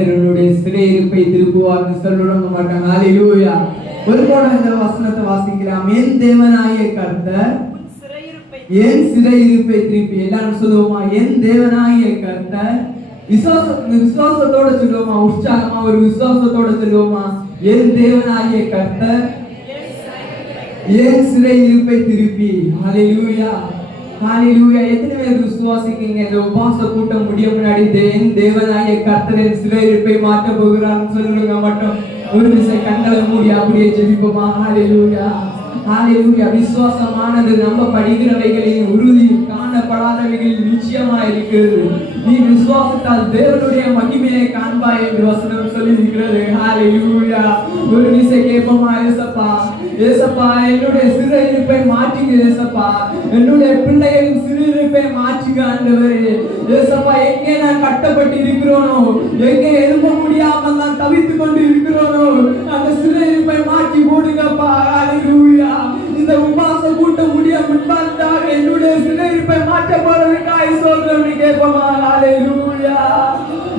கர்த்தருடைய சிறையிருப்பை திருப்புவார்னு சொல்லுறவங்க மாட்டாங்க. ஹல்லேலூயா. ஒரு கூட இந்த வசனத்தை வாசிக்கலாம். என் தேவனாகிய கர்த்தர் என் சிறையிருப்பை திருப்பி. எல்லாரும் சொல்லுவோமா? என் தேவனாகிய கர்த்தர். விசுவாசத்தோட சொல்லுவோமா? உற்சாகமா ஒரு விசுவாசத்தோட சொல்லுவோமா? என் தேவனாகிய கர்த்தர் என் சிறையிருப்பை திருப்பி. ஹல்லேலூயா, ஹல்லேலூயா. எத்தனை பேர் விசுவாசிக்கீங்க? இந்த உபவாச கூட்டம் முடிய முன்னாடி என் தேவனாகிய கர்த்தர் என் சிறையிருப்பை மாற்ற போகிறான்னு சொல்லுங்க மட்டும் ஒரு நிமிஷம் கண்களை மூடி அப்படியே ஜெபிப்போமா? ஹல்லேலூயா, ஹல்லேலூயா. விசுவாசமானது நம்ம படிக்கிறவைகளின் உறுதியும் காணப்படாதவைகளில் நிச்சயமா இருக்கிறது. நீ விசுவாசத்தால் தேவனுடைய மகிமையை காண்பாய் என்று வசனம் சொல்லி இருக்கிறது. ஹல்லேலூயா. ஒரு நிமிஷம் கேட்போமா? ஏசப்பா, ஏசப்பா, என்னுடைய சிறையிருப்பை மாற்றுங்க. ஏசப்பா, என்னுடைய பிள்ளைகளின் சிறையிருப்பை மாற்றுங்க ஆண்டவரே. ஏசப்பா, எங்கே நான் கட்டப்பட்டு இருக்கிறோனோ, எங்கே எழும்ப முடியாமல் நான் தவித்துக் கொண்டு இருக்கிறோனோ, அந்த சிறையிருப்பை மாற்றி போடுங்கப்பா. ஹல்லேலூயா. இந்த உபவாச கூட்டம் முடிய முன்பாக என்னுடைய சிறையிருப்பை மாற்ற போறதுக்காக சொல்றேன் கேட்போமா? ஹல்லேலூயா,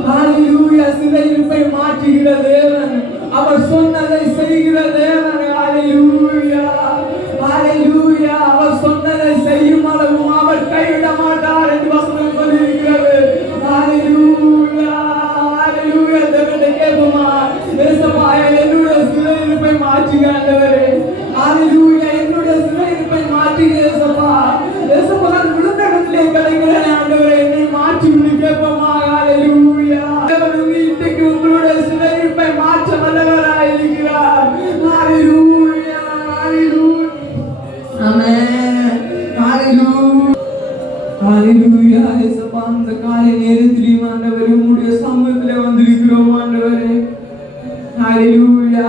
ஹல்லேலூயா. சிறையிருப்பை மாற்றுகிற தேவன், அவர் சொன்னதை செய்கிற தேவன். ஹல்லேலூயா, ஹல்லேலூயா. அவர் சொன்னதை செய்யும் அளவும் அவர் கைவிட மாட்டார் என்று வசனம் சொல்லியிருக்கிறது. ஹல்லேலூயா, ஹல்லேலூயா. தேவனை கேட்போமா? ஏசப்பா, என்னுடைய சிறையிருப்பை மாற்றுங்க ஆண்டவரே. ஹல்லேலூயா. என்னுடைய சிறையிருப்பை மாற்றுங்க ஏசப்பா. ஏசப்பா, நான் விழுந்த இடத்திலே கிடைக்கிறேன் ஆண்டவரே, என்னை மாற்றி விடு கேட்போமா? ஹல்லேலூயா. தேவன் இன்றைக்கு உங்களுடைய சிறையிருப்பை மாற்ற வல்லவராய் இருக்கிறார். ஹல்லேலூயா, ஹல்லேலூயா. ஆமென். ஹல்லேலூயா, ஹல்லேலூயா. ஏசப்பா, இந்த காலை நேரத்திலே ஆண்டவரே உம்முடைய சமூகத்திலே வந்திருக்கிறோம் ஆண்டவரே. ஹல்லேலூயா.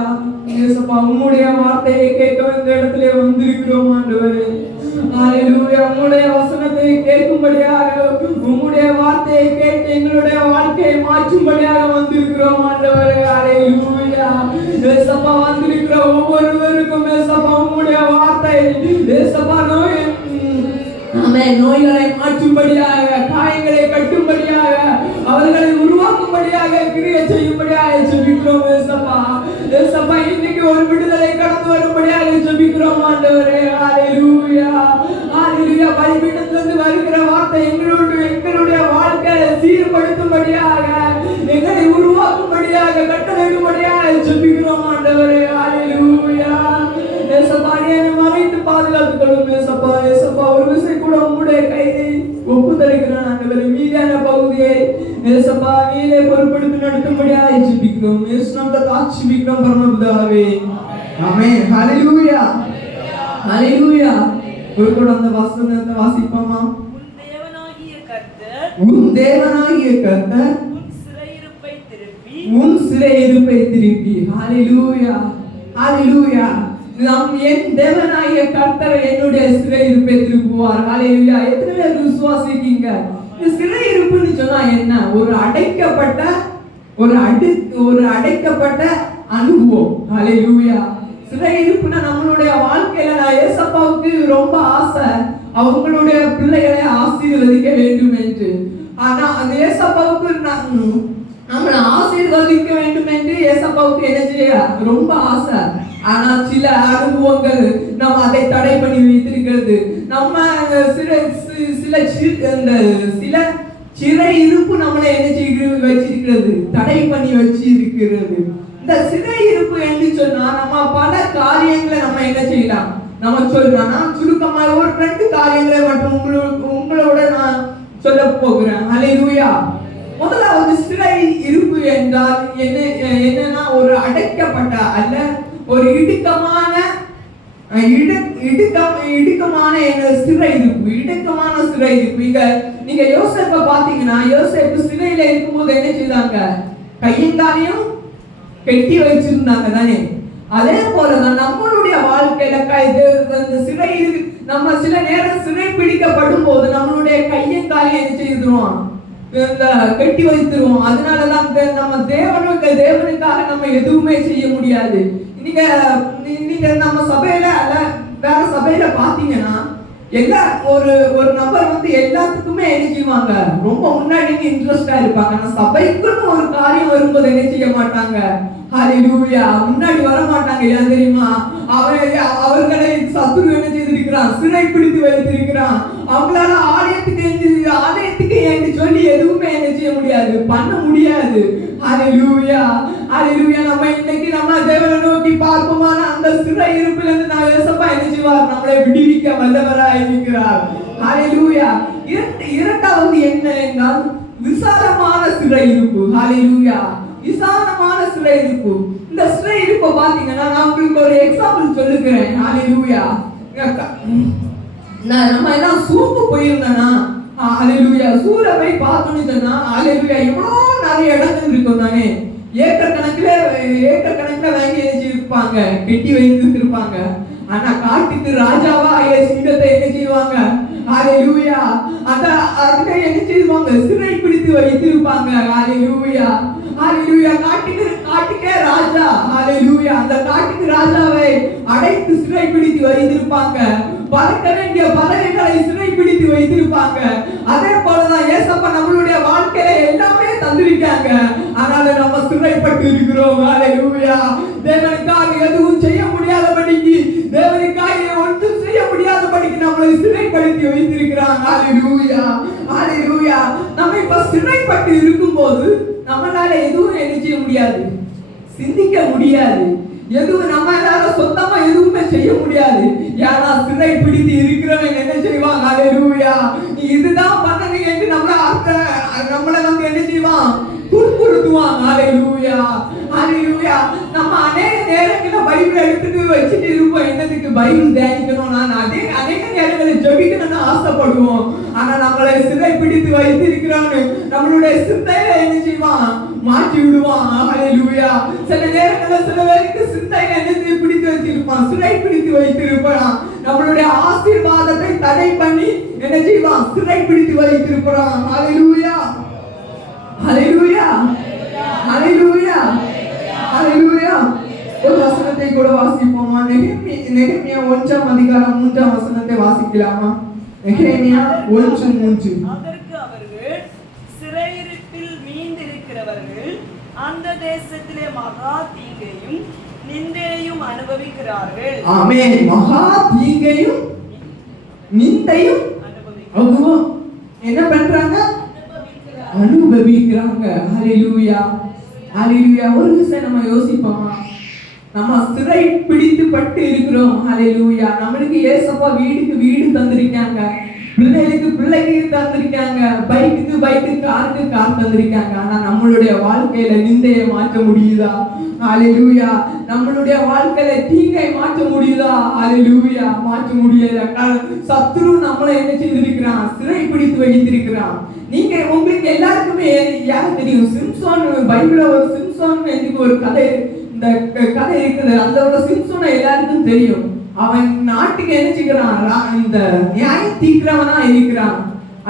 ஏசப்பா, உம்முடைய வார்த்தையை கேட்க இந்த இடத்திலே வந்திருக்கிறோம் ஆண்டவரே. ஹல்லேலூயா. உம்முடைய வசனத்தை கேட்கும்படியாக, உம்முடைய வார்த்தையை கேட்டு எங்களுடைய வாழ்க்கையை மாற்றும்படியாக வந்திருக்கிறோம் ஆண்டவரே. ஹல்லேலூயா. ஏசப்பா, வந்திருக்கிற ஒவ்வொருவருக்கும் ஏசப்பா உம்முடைய வார்த்தை ஏசப்பா நோய்களை மாற்றும்படியாக, காயங்களை கட்டும்படியாக, அவர்களை உருவாக்கும்படியாக, கிரியை செய்யும்படியாக ஜெபிக்கிறோம் ஏசப்பா. ஏசப்பா, இன்னைக்கு ஒரு விடுதலை கடந்து வரும்படியாக ஜெபிக்கிறோம் ஆண்டவரே. ஹல்லேலூயா, ஹல்லேலூயா. பலிபீடத்திலிருந்து வருகிற வார்த்தை எங்களுடைய வாழ்க்கையை சீர்படுத்தும்படியாக, எங்களை உருவாக்கும்படியாக, கட்டளையிடும்படியாக ஜெபிக்கிறோம் ஆண்டவரே. ஹல்லேலூயா. ஏசப்பா, என்னை மறைத்து பாதுகாத்துக் கொள்ளும் ஏசப்பா. ஏசப்பா, ஒரு விஷயம் கூட உம்முடைய கையை ஒப்புதருகிறேன் ஆண்டவரே. மீதியான பகுதியை ஏசப்பா நீலே பொறுப்படுத்தி நடத்தும்படியாக ஜெபிக்கிறோம். இயேசு நாமத்தில் ஆசீர்வதிக்கிறோம் பரமபிதாவே. ஆமென். ஹல்லேலூயா, ஹல்லேலூயா. ஒரு கூட அந்த வசனத்தை வாசிப்போமா? உன் தேவனாகிய கர்த்தர் உன் சிறையிருப்பை திருப்பி. ஹல்லேலூயா, ஹல்லேலூயா. என் தேவனாகிய கர்த்தர் என்னுடைய சிறையிருப்பை திருப்புவார். ஹல்லேலூயா. எத்தனை பேர் விசுவாசிக்கீங்க? சிறையிருப்புன்னு சொன்னா என்ன? ஒரு அடைக்கப்பட்ட அனுபவம். ஹல்லேலூயா. சிறையிருப்புனா நம்மளுடைய வாழ்க்கையில நான் ஏசப்பாவுக்கு ரொம்ப ஆசை அவங்களுடைய பிள்ளைகளை ஆசீர்வதிக்க வேண்டும் என்று. ஆனா அந்த ஏசப்பாவுக்கு நம்மளை ஆசீர்வதிக்க வேண்டும் என்று ஏசப்பாவுக்கு என்ன செய்ய ரொம்ப ஆசை. ஆனா சில அனுபவங்கள் நம்ம அதை தடை பண்ணி வைத்திருக்கிறது. நம்ம சில சிறை இருப்பு நம்மளை என்ன செய்கிறது வச்சிருக்கிறது, தடை பண்ணி வச்சு இருக்கிறது. இந்த சிறை இருப்பு என்று சொன்னா நம்ம பல காரியங்களை நம்ம என்ன செய்யலாம், நம்ம சொல்லலாம். நான் சுருக்கமாக ஒரு 2 காரியங்களை மட்டும் உங்களோட நான் சொல்ல போகிறேன். ஹல்லேலூயா. முதலாவது சிறை இருப்பு என்றால் என்னன்னா ஒரு அடைக்கப்பட்ட அல்ல ஒரு இடுக்கமான சிறை இருப்பு. இடுக்கமான சிறை இருப்பு. நீங்க யோசேப்பை பாத்தீங்கன்னா யோசேப்பு சிறையில இருக்கும்போது என்ன செய்தாங்க? கையங்காலையும் கட்டி வச்சிருந்தாங்க தானே. அதே போலதான் நம்மளுடைய வாழ்க்கையில நம்ம சில நேரம் சிறை பிடிக்கப்படும் போது நம்மளுடைய கையங்காலையும் என்ன செய்திருவோம், கட்டி வைத்திருவோம். அதனாலதான் நம்ம தேவனுக்காக நம்ம எதுவுமே செய்ய முடியாது. நீங்க நம்ம சபையில அல்ல வேற சபையில பாத்தீங்கன்னா ஒரு நபர் வந்து எல்லாத்துக்குமே என்ன செய்வாங்க, ரொம்ப முன்னாடி இன்ட்ரெஸ்டா இருப்பாங்க. ஆனா சபைக்குன்னு ஒரு காரியம் வரும்போது என்ன செய்ய மாட்டாங்க, ஹalleluya, முன்னாடி வர மாட்டாங்க. ஏன் தெரியுமா? அவர்களை சத்துரு என்ன செய்திருக்கிறான், சிறைப்பிடித்து வைத்திருக்கிறான். அவங்களால ஆலயத்துக்கு என்று சொல்லி எதுவுமே என்ன செய்ய முடியாது, பண்ண முடியாது. ஹalleluya, ஹalleluya. நம்ம இன்னைக்கு நம்ம தேவனை நோக்கி பார்ப்போமான அந்த சிறை இருப்பிலிருந்து நான் இயேசுப்பா என்ன செய்வார், நம்மளை விடுவிக்க வல்லவராய் இருக்கிறார். ஹalleluya. இரண்டாவது என்ன என்றால் விசாலமான சிறை இருப்பு. ஹalleluya, விசாலமான சிறை இருப்பு. இந்த சிறை இருப்பை பாத்தீங்கன்னா நான் உங்களுக்கு ஒரு எக்ஸாம்பிள் சொல்லுகிறேன். ஹalleluya. நம்ம எல்லாம் சூப்பு போயிருந்தோம்னா, ஹalleluya, சூரை போய் பார்த்தோன்னு சொன்னா ஹalleluya எவ்வளோ நிறைய இடங்கள் இருக்கும் தானே. ஏக்கர் கணக்குல வாங்கி வச்சிருப்பாங்க, கெட்டி வைத்திருப்பாங்க. ஆனா காட்டுக்கு ராஜாவா சிங்கத்தை என்ன செய்வாங்க, ஹalleluya, அத என்ன செய்வாங்க, சிறை பிடித்து வைத்திருப்பாங்க. ஹalleluya, ஹalleluya. காட்டுக்கே ராஜா. ஹalleluya, அந்த காட்டுக்கு ராஜாவை அடைத்து சிறை பிடித்து வைத்திருப்பாங்க. பறக்க வேண்டிய பறவைகளை சிறை பிடித்து வைத்திருப்பாங்க. அதே போலதான் ஏசப்பா நம்மளுடைய வாழ்க்கையில எல்லாமே தந்திருக்காங்க. ஆனாலும் நம்ம சிறைப்பட்டு இருக்கிறோம். ஹalleluya. தேவனுக்காக எதுவும் செய்ய முடியாதபடிக்கு, தேவனுக்காக ஒன்றும் செய்ய முடியாதபடிக்கு நம்மளை சிறைப்படுத்தி வைத்திருக்கிறாங்க. ஹalleluya, ஹalleluya. நம்ம இப்ப சிறைப்பட்டு இருக்கும்போது நம்மளால எதுவும் என்ன செய்ய முடியாது, சிந்திக்க முடியாது. எதுவும் நம்மளால சொந்தமா எதுவுமே செய்ய முடியாது. ஏன்னா சிறை பிடித்து இருக்கிறவன் என்ன செய்வான், ஹalleluya, நீ இதுதான் பண்ணணும் என்று நம்மளை வந்து என்ன செய்வான், துன்புறுத்துவான். ஹalleluya, ஹalleluya. நம்ம அநேக நேரங்களில் பைபிள் எடுத்துட்டு வச்சுட்டு இருப்போம். என்னதுக்கு பைபிள் தியானிக்கணும், நான் அநேக நேரங்களில் ஜெபிக்கணும்னு ஆசைப்படுவோம். ஆனா நம்மளை சிறை பிடித்து வைத்திருக்கிறான்னு நம்மளுடைய சிந்தையில என்ன செய்வான், மாற்றி விடுவான். ஹalleluya. சில நேரங்களில் சில பேருக்கு சிந்தையில என்ன பிடித்து வச்சிருப்பான், சிறை பிடித்து வைத்திருப்பான். நம்மளுடைய ஆசீர்வாதத்தை தடை பண்ணி என்ன செய்வான், சிறை பிடித்து வைத்திருப்பான். ஹalleluya, ஹalleluya, ஹalleluya, ஹalleluya. ஒரு வசனத்தை கூட வாசிப்போமா? நெகேமியா 1ஆம் அதிகாரம் 3ஆம் வசனத்தை வாசிக்கலாமா? நெகேமியா 1:3. அதற்கு அவர்கள், சிறையிருப்பில் மீந்திருக்கிறவர்கள் அந்த தேசத்திலே மகா தீங்கையும் நிந்தையும் அனுபவிக்கிறார்கள். ஆமென். மகா தீங்கையும் நிந்தையும் அனுபவிக்கிறாங்க. என்ன பண்றாங்க, அனுபவிக்கிறாங்க. ஹalleluya, ஹalleluya. ஒரு விஷயம் நம்ம யோசிப்போமா, நம்ம சிறை பிடித்து பட்டு இருக்கிறோம். ஹalleluya. நம்மளுக்கு ஏசப்பா வீடுக்கு வீடு தந்திருக்காங்க, பிள்ளைக்கு தந்திருக்காங்க, பைக்கு காருக்கு கார் தந்திருக்காங்க. ஆனா நம்மளுடைய வாழ்க்கையில நிந்தையை மாற்ற முடியுதா? ஹalleluya. நம்மளுடைய வாழ்க்கையில தீங்கை மாற்ற முடியுதா? ஹalleluya, மாற்ற முடியல. சத்துரு நம்மளை என்ன செய்திருக்கிறான், சிறை பிடித்து வைத்திருக்கிறான். நீங்க உங்களுக்கு எல்லாருக்குமே யார் தெரியும், சிம்சோன், பைபிள்ல ஒரு சிம்சோன் என்று ஒரு கதை, இந்த கதை இருக்குது. அந்த சிம்சோனை எல்லாருக்கும் தெரியும். அவன் நாட்டுக்கு என்ன செய்கிறான், இந்த நியாயம் தீர்க்கிறவனா இருக்கிறான்.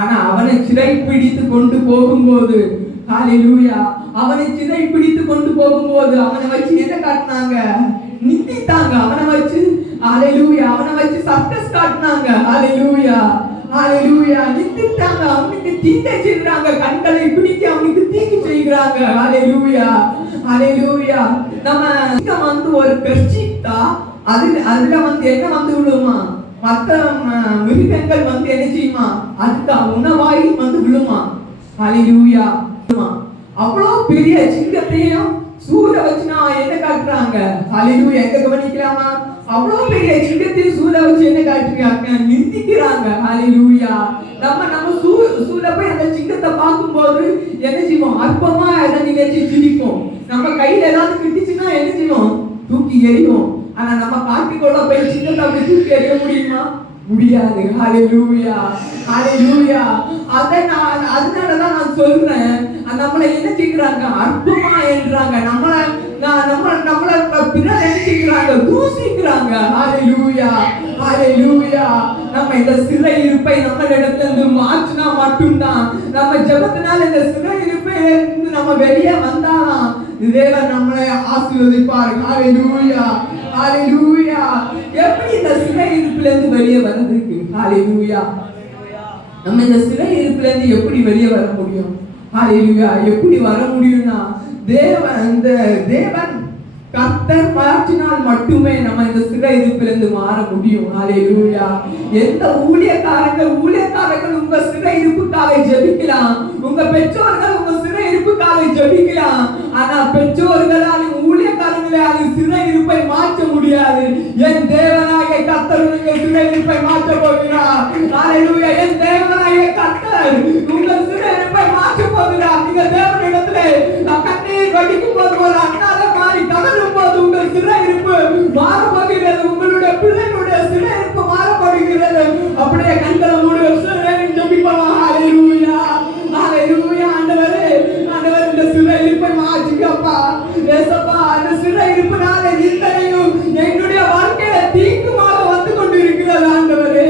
ஆனா அவனை சிறை பிடித்து கொண்டு போகும்போது, ஹalleluya, அவனை சிறை பிடித்து கொண்டு போகும்போது அவனை வச்சு என்ன காட்டினாங்க, நிந்தித்தாங்க. அவனை வச்சு ஹalleluya, அவனை வச்சு சர்க்கஸ் காட்டினாங்க. ஹalleluya, ஹalleluya, நிந்தித்தாங்க. அவனுக்கு தீங்கை செய்றாங்க, கண்களை பிடிக்க அவனுக்கு தீங்கு செய்கிறாங்க. ஹalleluya, ஹalleluya. நம்ம வந்து ஒரு பெர்சிட்டா அதுல வந்து என்ன வந்து விழுமா, மற்ற மிருகங்கள் வந்து என்ன செய்யுமா, அதுக்கு உணவாய் வந்து விழுமா. ஹalleluya. அவ்வளவு பெரிய சிங்கத்தையும் சூட வச்சுனா என்ன காட்டுறாங்க, ஹalleluya. எங்க கவனிக்கலாமா, அவ்வளவு பெரிய சிங்கத்தையும் சூட வச்சு என்ன காட்டுறாங்க, நிந்திக்கிறாங்க. ஹalleluya. நம்ம சூட போய் அந்த சிங்கத்தை பார்க்கும்போது என்ன செய்வோம், அற்பமா அதை நினைச்சு சிரிப்போம். நம்ம கையில ஏதாவது கிட்டிச்சுன்னா என்ன செய்வோம், தூக்கி எறிவோம். ஆனா நம்ம காட்டுக்குள்ள போய் சின்னத்தை அப்படி தூக்கி எறிய முடியுமா? முடியாது. ஹalleluya, ஹalleluya. அதனாலதான் நான் சொல்றேன், நம்மளை என்ன செய்யறாங்க, அற்பமா என்றாங்க. நம்மள பிறர் என்ன செய்யறாங்க, தூசிக்கிறாங்க. ஹalleluya, ஹalleluya. நம்ம இந்த சிறை இருப்பை நம்ம இடத்துல இருந்து மாற்றினா மட்டும்தான், நம்ம ஜெபத்தினால இந்த சிறை இருப்பை நம்ம வெளியே வந்தாதான் தேவன் நம்மளை ஆசீர்வதிப்பார். ஹalleluya, ஹalleluya. எப்படி இந்த சிறை இருப்பிலிருந்து வெளியே வர்றதுக்கு? ஹalleluya, நம்ம இந்த சிறை இருப்புல இருந்து எப்படி வெளியே வர முடியும்? ஹalleluya. எப்படி வர முடியும்னா தேவன் கர்த்தர் மாற்றினால் மட்டுமே நம்ம இந்த சிறை இருப்பிலிருந்து மாற முடியும். ஹalleluya. எந்த ஊழியக்காரர்கள் உங்க சிறை இருப்புக்காக ஜெபிக்கலாம், உங்க பெற்றோர்கள் உங்க சிறை இருப்புக்காக ஜெபிக்கலாம். ஆனா பெற்றோர்களால் ஊழியக்காரங்களால் சிறை இருப்பை மாற்ற முடியாது. என் தேவனாகிய கர்த்தர் உங்க சிறை இருப்பை மாற்ற போகிறார். ஹalleluya. என் தேவனாகிய கர்த்தர் உங்க சிறை இருப்பை மாற்ற போகிறார். நீங்க தேவனிடத்திலே கண்ணீர் வடிக்கும் போது ஒரு அண்ணால மாறி தவறும் போது உங்கள் சிறை இருப்பு மாறப்படுகிறது. உங்களுடைய பிள்ளைகளுடைய சிறை இருப்பு மாறப்படுகிறது. அப்படியே கண்களை மூடி ஜெபிப்போம். ஹalleluya. ஹalleluya. ஆண்டவரே இந்த சிறை இருப்பை மாற்றுங்கப்பா. ஏசப்பா, அந்த சிறை இருப்பினால இத்தனையும் என்னுடைய வாழ்க்கையில தீங்குமாக வந்து கொண்டிருக்கிறது ஆண்டவரே.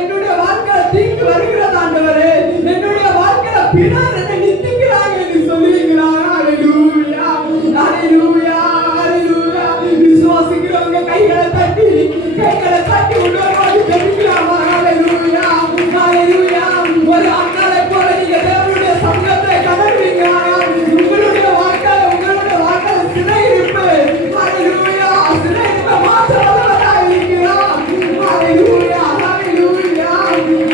என்னுடைய வாழ்க்கையில தீங்கு வருகிறது ஆண்டவரே. என்னுடைய வாழ்க்கையில பிறர் என்னை நிந்திக்கிறாங்க என்று சொல்லுகிறாங்க. ஹalleluya. ஹalleluya. ஹalleluya. விசுவாசிக்கிறவங்க கைகளை தட்டி உணர்வோடு ஜெபிக்கலாமா? ஹalleluya. ஹalleluya. ஒரு அண்ணாலை போல நீங்க தேவனுடைய சமூகத்தை கதறுவீங்க. உங்களுடைய வாழ்க்கையில சிறை இருப்பு ஹalleluya. சிறை இருப்பை மாற்றவராக இருக்கிறார். ஹalleluya. ஹalleluya.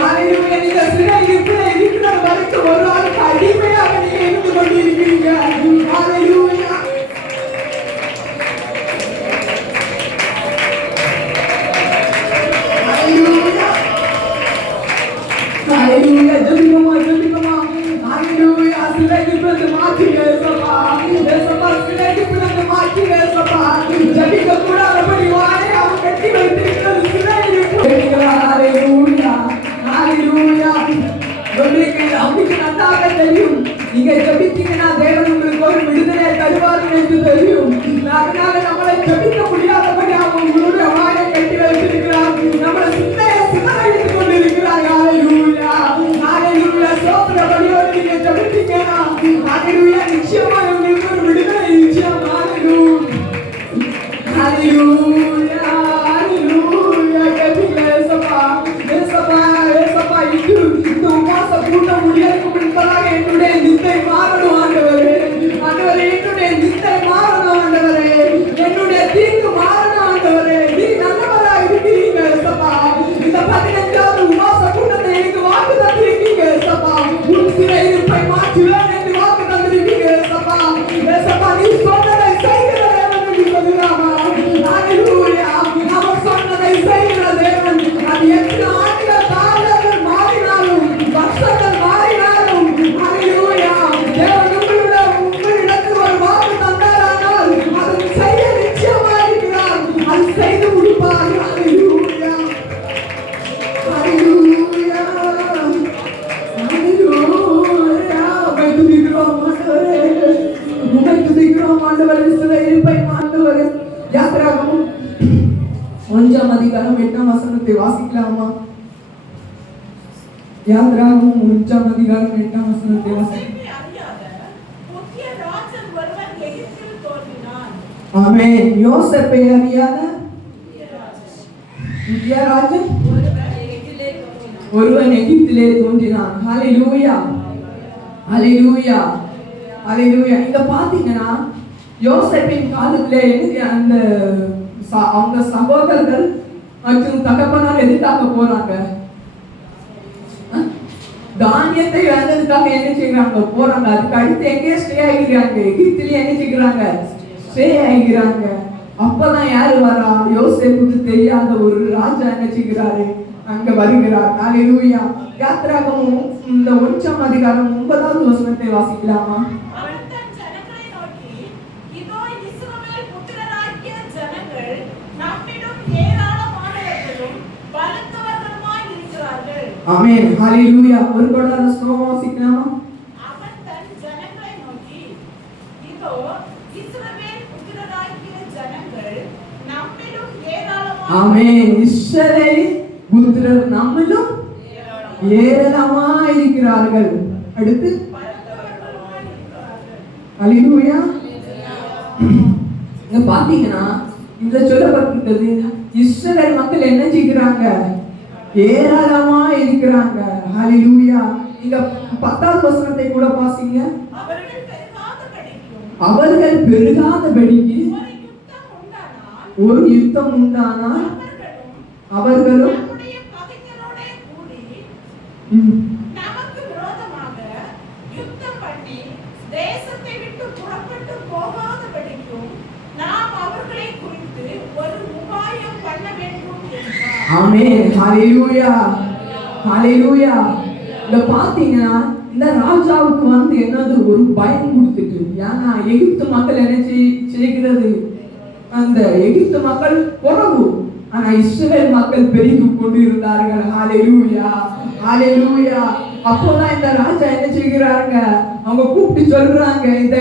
ஹalleluya. நீங்க சிறை இருப்பில் இருக்கிற வரைக்கும் ஒரு ஆளுக்கு அடிமையாக நீங்க இருந்து கொண்டிருக்கிறீங்க. ஹalleluya. ஹalleluya. ஜெபிக்கமா. ஹalleluya. சிறை இருப்பிலிருந்து மாற்றுங்க ஏசப்பா. ஏசப்பா, சிறை இருப்பிலிருந்து மாற்றுங்க ஏசப்பா. ஜெபிக்க கூடாதபடி வாயை அவன் கட்டி வைத்திருக்கிறது சிறை இருப்பு. ஹalleluya. ஹalleluya. உங்களுக்கு நன்றாக தெரியும், நீங்க ஜெபித்தீங்கன்னா தேவன் உங்களுக்கு ஒரு விடுதலை தருவார் என்று தெரியும். அதனால நம்மளை ஜெபிக்க முடியாதபடி அவன் உங்களுடைய வாயை கட்டி வைத்திருக்கிறார். நம்மளை சிந்தையை சிதறடித்துக் கொண்டிருக்கிறார். ஹalleluya. ஹalleluya. சோத்திரபடியோடு நீங்க ஜெபித்தீங்கன்னா ஹalleluya நிச்சயமா உங்களுக்கு ஒரு விடுதலை நிச்சயம். ஹalleluya. ஹalleluya. ஹalleluya. கதிலே ஏசப்பா. இந்த உபாச கூட்டம் முடியறதுக்கு முன்பதாக என்னுடைய நிந்தை மாறணும் ஆண்டவரே. என்னுடைய நிந்தை மாறணும் ஆண்டவரே. என்னுடைய தீங்கு மாறணும் ஆண்டவரே. நீ நல்லவரா இருக்கிறீங்க ஏசப்பா. இந்த 15வது உபாச கூட்டத்தை எனக்கு வாக்கு தந்திருக்கீங்க ஏசப்பா. உன் சிறை இருப்பை மாற்றுவேன் என்று வாக்கு தந்திருக்கீங்க ஏசப்பா. ஏசப்பா, நீ சொன்னதை செய்கிற தேவன் என்று சொல்லுறாமா? ஹalleluya. அவர் சொன்னதை செய்கிற தேவன். அது எத்தனை ஆண்டுகள் காலங்கள் மாறினாலும் வருஷங்கள் மாறினாலும் ஹalleluya. தேவன் உங்களிடத்தில் ஒரு வாக்கு தந்தாரானால் அதை செய்ய நிச்சயமா இருக்கிறார். அது செய்து முடிப்பார். ஹalleluya. ஹalleluya. ஹalleluya. உம்மை துதிக்கிறோம் ஆண்டவரே. சிறை இருப்பை ஆண்டவரே. யாத்திராகமம் 1ஆம் அதிகாரம் 8ஆம் வசனத்தை வாசிக்கலாமா? யாத்திராகமம் 1ஆம் அதிகாரம் 8ஆம் வசனத்தை வாசிக்கலாம். ஆமென். யோசேப்பை அறியாத புதிய ராஜன் ஒருவன் எகிப்திலே தோன்றினான். ஹalleluya. ஹalleluya. ஹalleluya. இங்க பாத்தீங்கன்னா யோசேப்பின் காலத்திலே அவங்க சகோதரர்கள் மற்றும் தகப்பனார் எதுக்காக போறாங்க? தானியத்தை வந்ததுக்காக என்ன செய்யறாங்க? போறாங்க. அதுக்கு அடுத்து எங்கே ஸ்டே ஆகிறாங்க? எகிப்திலே என்ன செய்யறாங்க? ஸ்டே ஆகிறாங்க. அப்பதான் யாரு வரா? யோசேப்புக்கு தெரியாத ஒரு ராஜா என்ன செய்கிறாரு? அங்க வருகிறார். ஹalleluya. யாத்திராகமம் இந்த 1ஆம் அதிகாரம் 9வது வசனத்தை வாசிக்கலாமா? ஆமென். ஹalleluya. ஒரு கொடாத ஸ்லோகம் வாசிக்கலாமா? அவன் தன் ஜனங்களை நோக்கி, இதோ இஸ்ரவேல் புத்திரராகிய ஜனங்கள் நம்மிலும் ஏராளமாக. ஆமென். இஸ்ரவேல் புத்திரர் நம்மிலும் ஏராளமாக இருக்கிறார்கள். அடுத்து ஹalleluya. இங்க பாத்தீங்கன்னா இந்த சொல்லப்பட்டிருக்கிறது இஸ்ரவேல் மக்கள் என்ன செய்கிறாங்க? ஏராளமா இருக்கிறாங்க. ஹalleluya. நீங்க 10வது வசனத்தை கூட வாசிங்க. அவர்கள் பெருகாதபடிக்கு ஒரு யுத்தம் உண்டானால் அவர்களும் நமக்கு விரோதமாக யுத்தம் பண்ணி தேசத்தை விட்டு புறப்பட்டு போகாதபடிக்கும் நாம் அவர்களை குறித்து ஒரு உபாயம் பண்ண வேண்டும் என்றார். ஆமென். ஹalleluya. ஹalleluya. இந்த பாத்தீங்கன்னா இந்த ராஜாவுக்கு வந்து என்னது ஒரு பயம் கொடுத்துட்டு, ஏன்னா எகிப்து மக்கள் என்ன செய்கிறது, அந்த எகிப்து மக்கள் குறைவு, ஆனா இஸ்ரவேல் மக்கள் பெருகி கொண்டு இருந்தார்கள். ஹalleluya. ஹalleluya. அப்போதான் இந்த ராஜா என்ன செய்கிறாங்க, அவங்க கூப்பிட்டு சொல்றாங்க, இந்த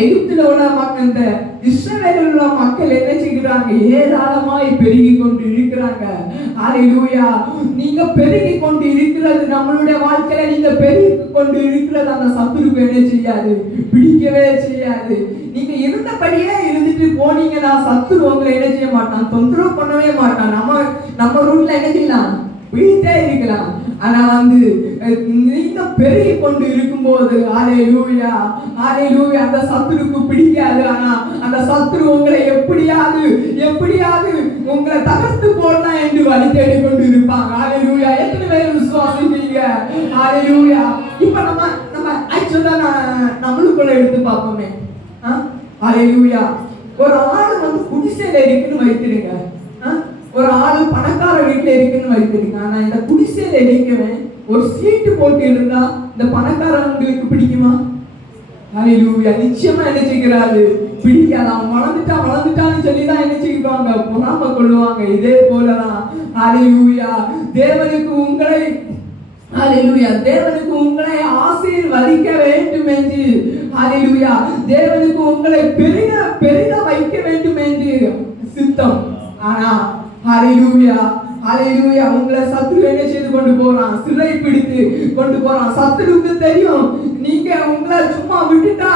எகிப்துல உள்ள மக்கள், இந்த இஸ்ரவேலில் உள்ள மக்கள் என்ன செய்கிறாங்க, ஏராளமாய் பெருகி கொண்டு இருக்கிறாங்க. ஹalleluya. நீங்க பெருகி கொண்டு இருக்கிறது, நம்மளுடைய வாழ்க்கையில நீங்க பெருகி கொண்டு இருக்கிறது அந்த சத்துருக்கு என்ன செய்யாது, பிடிக்கவே செய்யாது. நீங்க இருந்தபடியே இருந்துட்டு போனீங்கன்னா சத்துரு உங்களை என்ன செய்ய மாட்டான், தொந்தரவு பண்ணவே மாட்டான். நம்ம ரூட்ல என்ன செய்யலாம், போயிட்டே இருக்கலாம். ஆனா வந்து நீங்க பெருகி கொண்டு இருக்கும்போது ஹalleluya, ஹalleluya, அந்த சத்துருக்கு பிடிக்காது. ஆனா அந்த சத்துரு உங்களை எப்படியாவது உங்களை தகர்த்து போடலாம் என்று வழி தேடி கொண்டு இருப்பாங்க. ஹalleluya. எத்தனை பேர் விசுவாசிக்கிறீங்க? ஹalleluya. இப்ப நம்ம ஆக்சுவலா நம்மளுக்குள்ள எடுத்து பார்ப்போமே. ஹalleluya. ஒரு ஆளு வந்து குடிசையில இருக்குன்னு வைத்திருங்க, ஒரு ஆளு பணக்கார வீட்டுல இருக்குன்னு வைத்திருங்க. ஆனா இந்த குடிசையில இருக்கவன் ஒரு சீட்டு போட்டு இருந்தா இந்த பணக்காரங்களுக்கு பிடிக்குமா? ஹalleluya. நிச்சயமா என்ன செய்கிறாரு, பிடிக்காது. அவன் வளர்ந்துட்டான்னு சொல்லிதான் என்ன செய்வாங்க, பொறாம கொள்ளுவாங்க. இதே போலதான் ஹalleluya. தேவனுக்கு உங்களை ஆசீர்வதிக்க வேண்டும் என்று, ஹalleluya, தேவனுக்கு உங்களை பெருக வைக்க வேண்டும் என்று சித்தம். ஆனா ஹalleluya, ஹalleluya, உங்களை சத்துரு என்ன செய்து கொண்டு போறான், சிறை பிடித்து கொண்டு போறான். சத்துருக்கு தெரியும், நீங்க உங்களை சும்மா விட்டுட்டா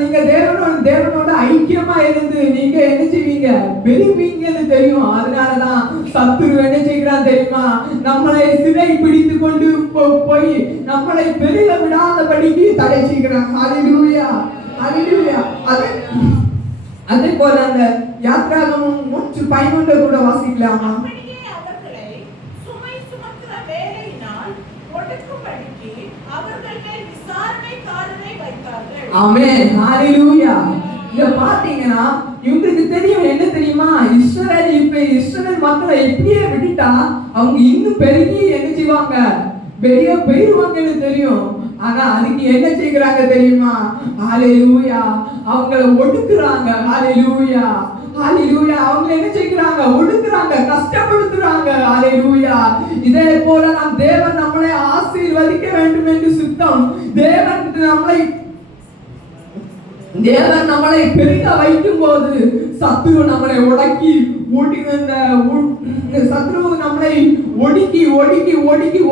நீங்க தேவனோட ஐக்கியமா இருந்து நீங்க என்ன செய்வீங்க, பெருவீங்கன்னு தெரியும். அதனாலதான் சத்துரு என்ன செய்கிறான் தெரியுமா, நம்மளை சிறை பிடித்து கொண்டு போய் நம்மளை பெருக விடாதபடிக்கு தடை செய்கிறான். ஹalleluya, ஹalleluya. அதே போல அந்த யாத்ராகமம் 1:11 கூட வாசிக்கலாமா? அவர்களை சுமை சுமக்கிற வேலையினால் ஒடுக்கும்படிக்கு அவர்கள் மேல் விசாரணைக்காரரை வைத்தார்கள். ஆமென். ஹalleluya. இத பாத்தீங்கன்னா இவங்களுக்கு தெரியும், என்ன தெரியுமா, இஸ்ரவேல் மக்களை இப்படியே விட்டுட்டா அவங்க இன்னும் பெருகி என்ன செய்வாங்க, பெருவாங்கன்னு தெரியும். ஆனா அதுக்கு என்ன செய்கிறாங்க தெரியுமா, ஹalleluya, அவங்களை ஒடுக்குறாங்க. ஹalleluya, ஹalleluya. அவங்க என்ன செய்கிறாங்க, ஒடுக்குறாங்க, கஷ்டப்படுத்துறாங்க. ஹalleluya. இதே போல தேவன் நம்மளை ஆசீர்வதிக்க வேண்டும் என்று சித்தம். தேவன் நம்மளை பெருக வைக்கும் போது சத்துரு நம்மளை சத்ரு நம்மளை ஒடுக்கி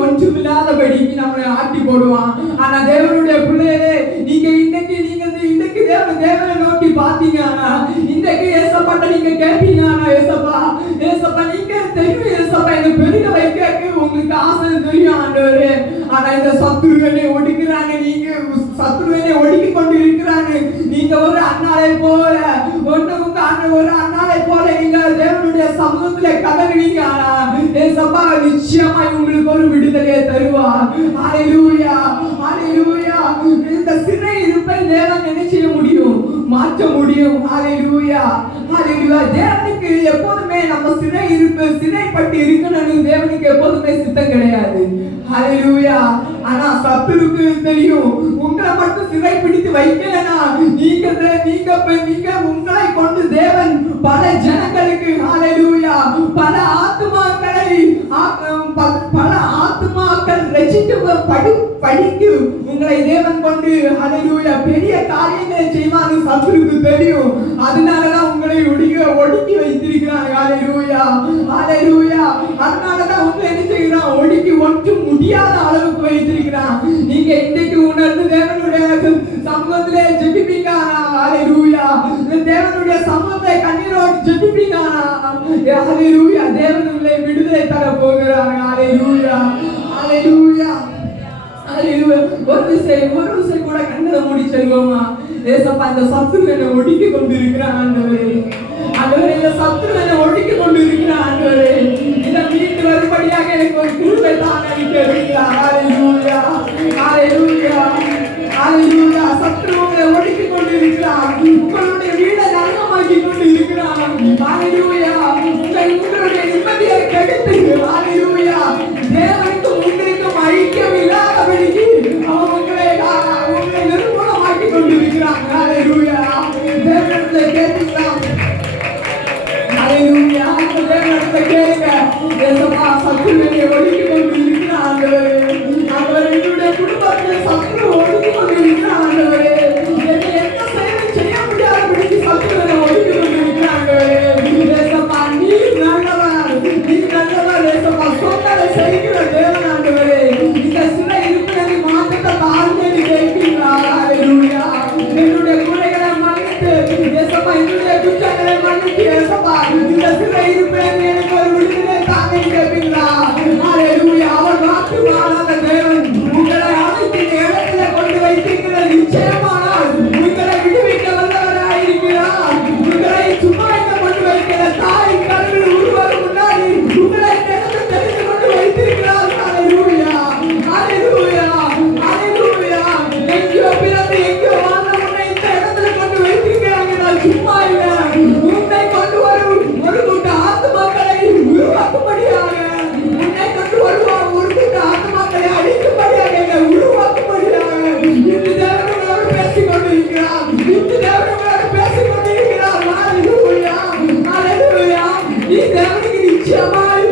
ஒன்றுமில்லாதபடிக்கு நம்மளை ஆட்டி போடுவான். ஆனா தேவனுடைய பிள்ளைகளே, நீங்க இன்னைக்கு தேவனை நோக்கி பாத்தீங்கன்னா, இன்னைக்கு ஏசப்பாட்ட நீங்க கேட்டீங்கன்னா, ஏசப்பா நீங்க தெரியும், ஏசப்பா என்ன பெருக வைக்க உங்களுக்கு ஆசை தெரியும் ஆண்டவரே. ஆனா இந்த சத்ருவனை ஒடுக்குறாங்க, நீங்க சத்ருவனை ஒடுக்கி கொண்டு இருக்கிறாங்க. நீங்க ஒரு அண்ணாளை போல ஒரு அண்ணாளை போல நீங்க தேவனுடைய சமூகத்திலே கதறுவீங்க. ஆனா ஏசப்பா நிச்சயமா உங்களுக்கு ஒரு விடுதலையை தருவார். ஹalleluya, ஹalleluya. இந்த சிறை இருப்பை தேவன் என்ன செய்ய முடியும், மாற்ற முடியும். ஹalleluya, ஹalleluya. தேவனுக்கு எப்போதுமே நம்ம சிறைப்பட்டு இருக்கணும்னு தேவனுக்கு எப்போதுமே சித்தம் கிடையாது. ஹalleluya. ஆனா சத்துருக்கு தெரியும், உங்களை மட்டும் சிறை பிடித்து வைக்கலனா நீங்க உங்களை கொண்டு தேவன் பல ஜனங்களுக்கு, ஹalleluya, பல ஆத்துமாக்கள் படிக்கு உங்களை தேவன் கொண்டு, ஹalleluya, பெரிய காரியங்களை செய்வான்னு சத்துருக்கு தெரியும். அதனாலதான் உங்களை ஒடுக்கி வைத்திருக்கிறான். ஹalleluya, ஹalleluya. அதனாலதான் உங்களை என்ன செய்கிறான், ஒடுக்கி ஒன்றும் முடியாத அளவுக்கு வைத்திருக்கிறான். நீங்க இன்னைக்கு உணர்ந்து தேவனுடைய சமூகத்திலே ஜெபிப்பீங்க. ஹalleluya. தேவனுடைய சமூகத்தை கண்ணீர் கண்ணீரோடு ஜெபிப்பீங்களா? ஹalleluya. தேவன் உங்களை விடுதலை தர போகிறார். ஹalleluya. ஹalleluya. ஹalleluya. ஒரு விசை கூட கண்ணை மூடி சொல்லுவோமா? ஏசப்பா, இந்த சத்துரு என்னை ஒடுக்கி கொண்டிருக்கிறான் ஆண்டவரே. ஆண்டவரே, இந்த சத்துரு என்னை ஒடுக்கி கொண்டிருக்கிறான் ஆண்டவரே. இதை மீண்டு வரும்படியாக எனக்கு ஒரு கிருபை தாங்க கேட்கிறீங்களா? ஹalleluya. ஹalleluya. ஹalleluya. சத்துரு உங்களை ஒடுக்கி கொண்டிருக்கிறான். உங்களுடைய வீடை நரகமாக்கி கொண்டிருக்கிறான். ஹalleluya. உங்களுடைய நிம்மதியை கெடுத்து, ஹalleluya, தேவனுக்கும் உங்களுக்கும் ஐக்கியம் இல்லாதபடிக்கு அவன் உங்களை நிர்மூலமாக்கி கொண்டிருக்கிறான். ஹalleluya. தேவனிடத்தை கேட்கலாம். ஹalleluya. தேவனிடத்தை கேளுங்க. ஏசப்பா, சத்துரு என்னை ஒடுக்கி கொண்டிருக்கிறான் ஆண்டவரே. ஆண்டவரே, என்னுடைய குடும்பத்தை சத்துரு ஒடுக்கி கொண்டிருக்கிறான் ஆண்டவரே. என்னை எந்த செயலும் செய்ய முடியாதபடிக்கு சத்துரு என்னை ஒடுக்கி கொண்டிருக்கிறான் ஆண்டவரே. ஏசப்பா, நீர் நல்லவர், நீர் நல்லவர். ஏசப்பா, சொன்னதை செய்கிற தேவன் ஆண்டவரே. இந்த சிறை இருக்கிறதை மாற்றத்தை தாழ்ந்து கேட்கிறீங்களா? ஹalleluya. என்னுடைய குறைகளை மன்னித்து, ஏசப்பா, என்னுடைய குற்றங்களை மன்னித்து, ஏசப்பா, இந்த சிறை இருப்பேன் எனக்கு ஒரு விடுதலை தாங்க கேட்பீங்களா? ஹalleluya. அவர் வாக்கு மாறாத தேவன். உங்களை அழைத்து இந்த இடத்துல கொண்டு வைத்திருக்கிற நிச்சயமானால் உங்களை விடுவிக்க வல்லவராயிருக்கிறார். உங்களை சும்மா இங்க கொண்டு வைக்கிற தாய் கருவில் உருவாகும் முன்னாடி உங்களை இந்த இடத்துல தெரிந்து கொண்டு வைத்திருக்கிறார். ஹalleluya. ஹalleluya. ஹalleluya. எங்கேயோ பிறந்து எங்கேயோ வாழ்ந்த உன்னை இந்த இடத்துல கொண்டு வைத்திருக்கிறாங்க. நான் சும்மா இல்லை. உன்னை கொண்டு வரும் ஒரு கூட்ட ஆத்துமாக்களை உருவாக்கும்படியாக, உன்னை கொண்டு வருவார் ஒரு கூட்ட ஆத்துமாக்களை அழிக்கும்படியாக, என்னை உருவாக்கும்படியாக இந்த தேவனோடு பேசிக் கொண்டிருக்கிறார். இந்த தேவனோடு பேசிக் கொண்டிருக்கிறார். ஹalleluya. ஹalleluya. இந்த தேவனுக்கு நிச்சயமாய்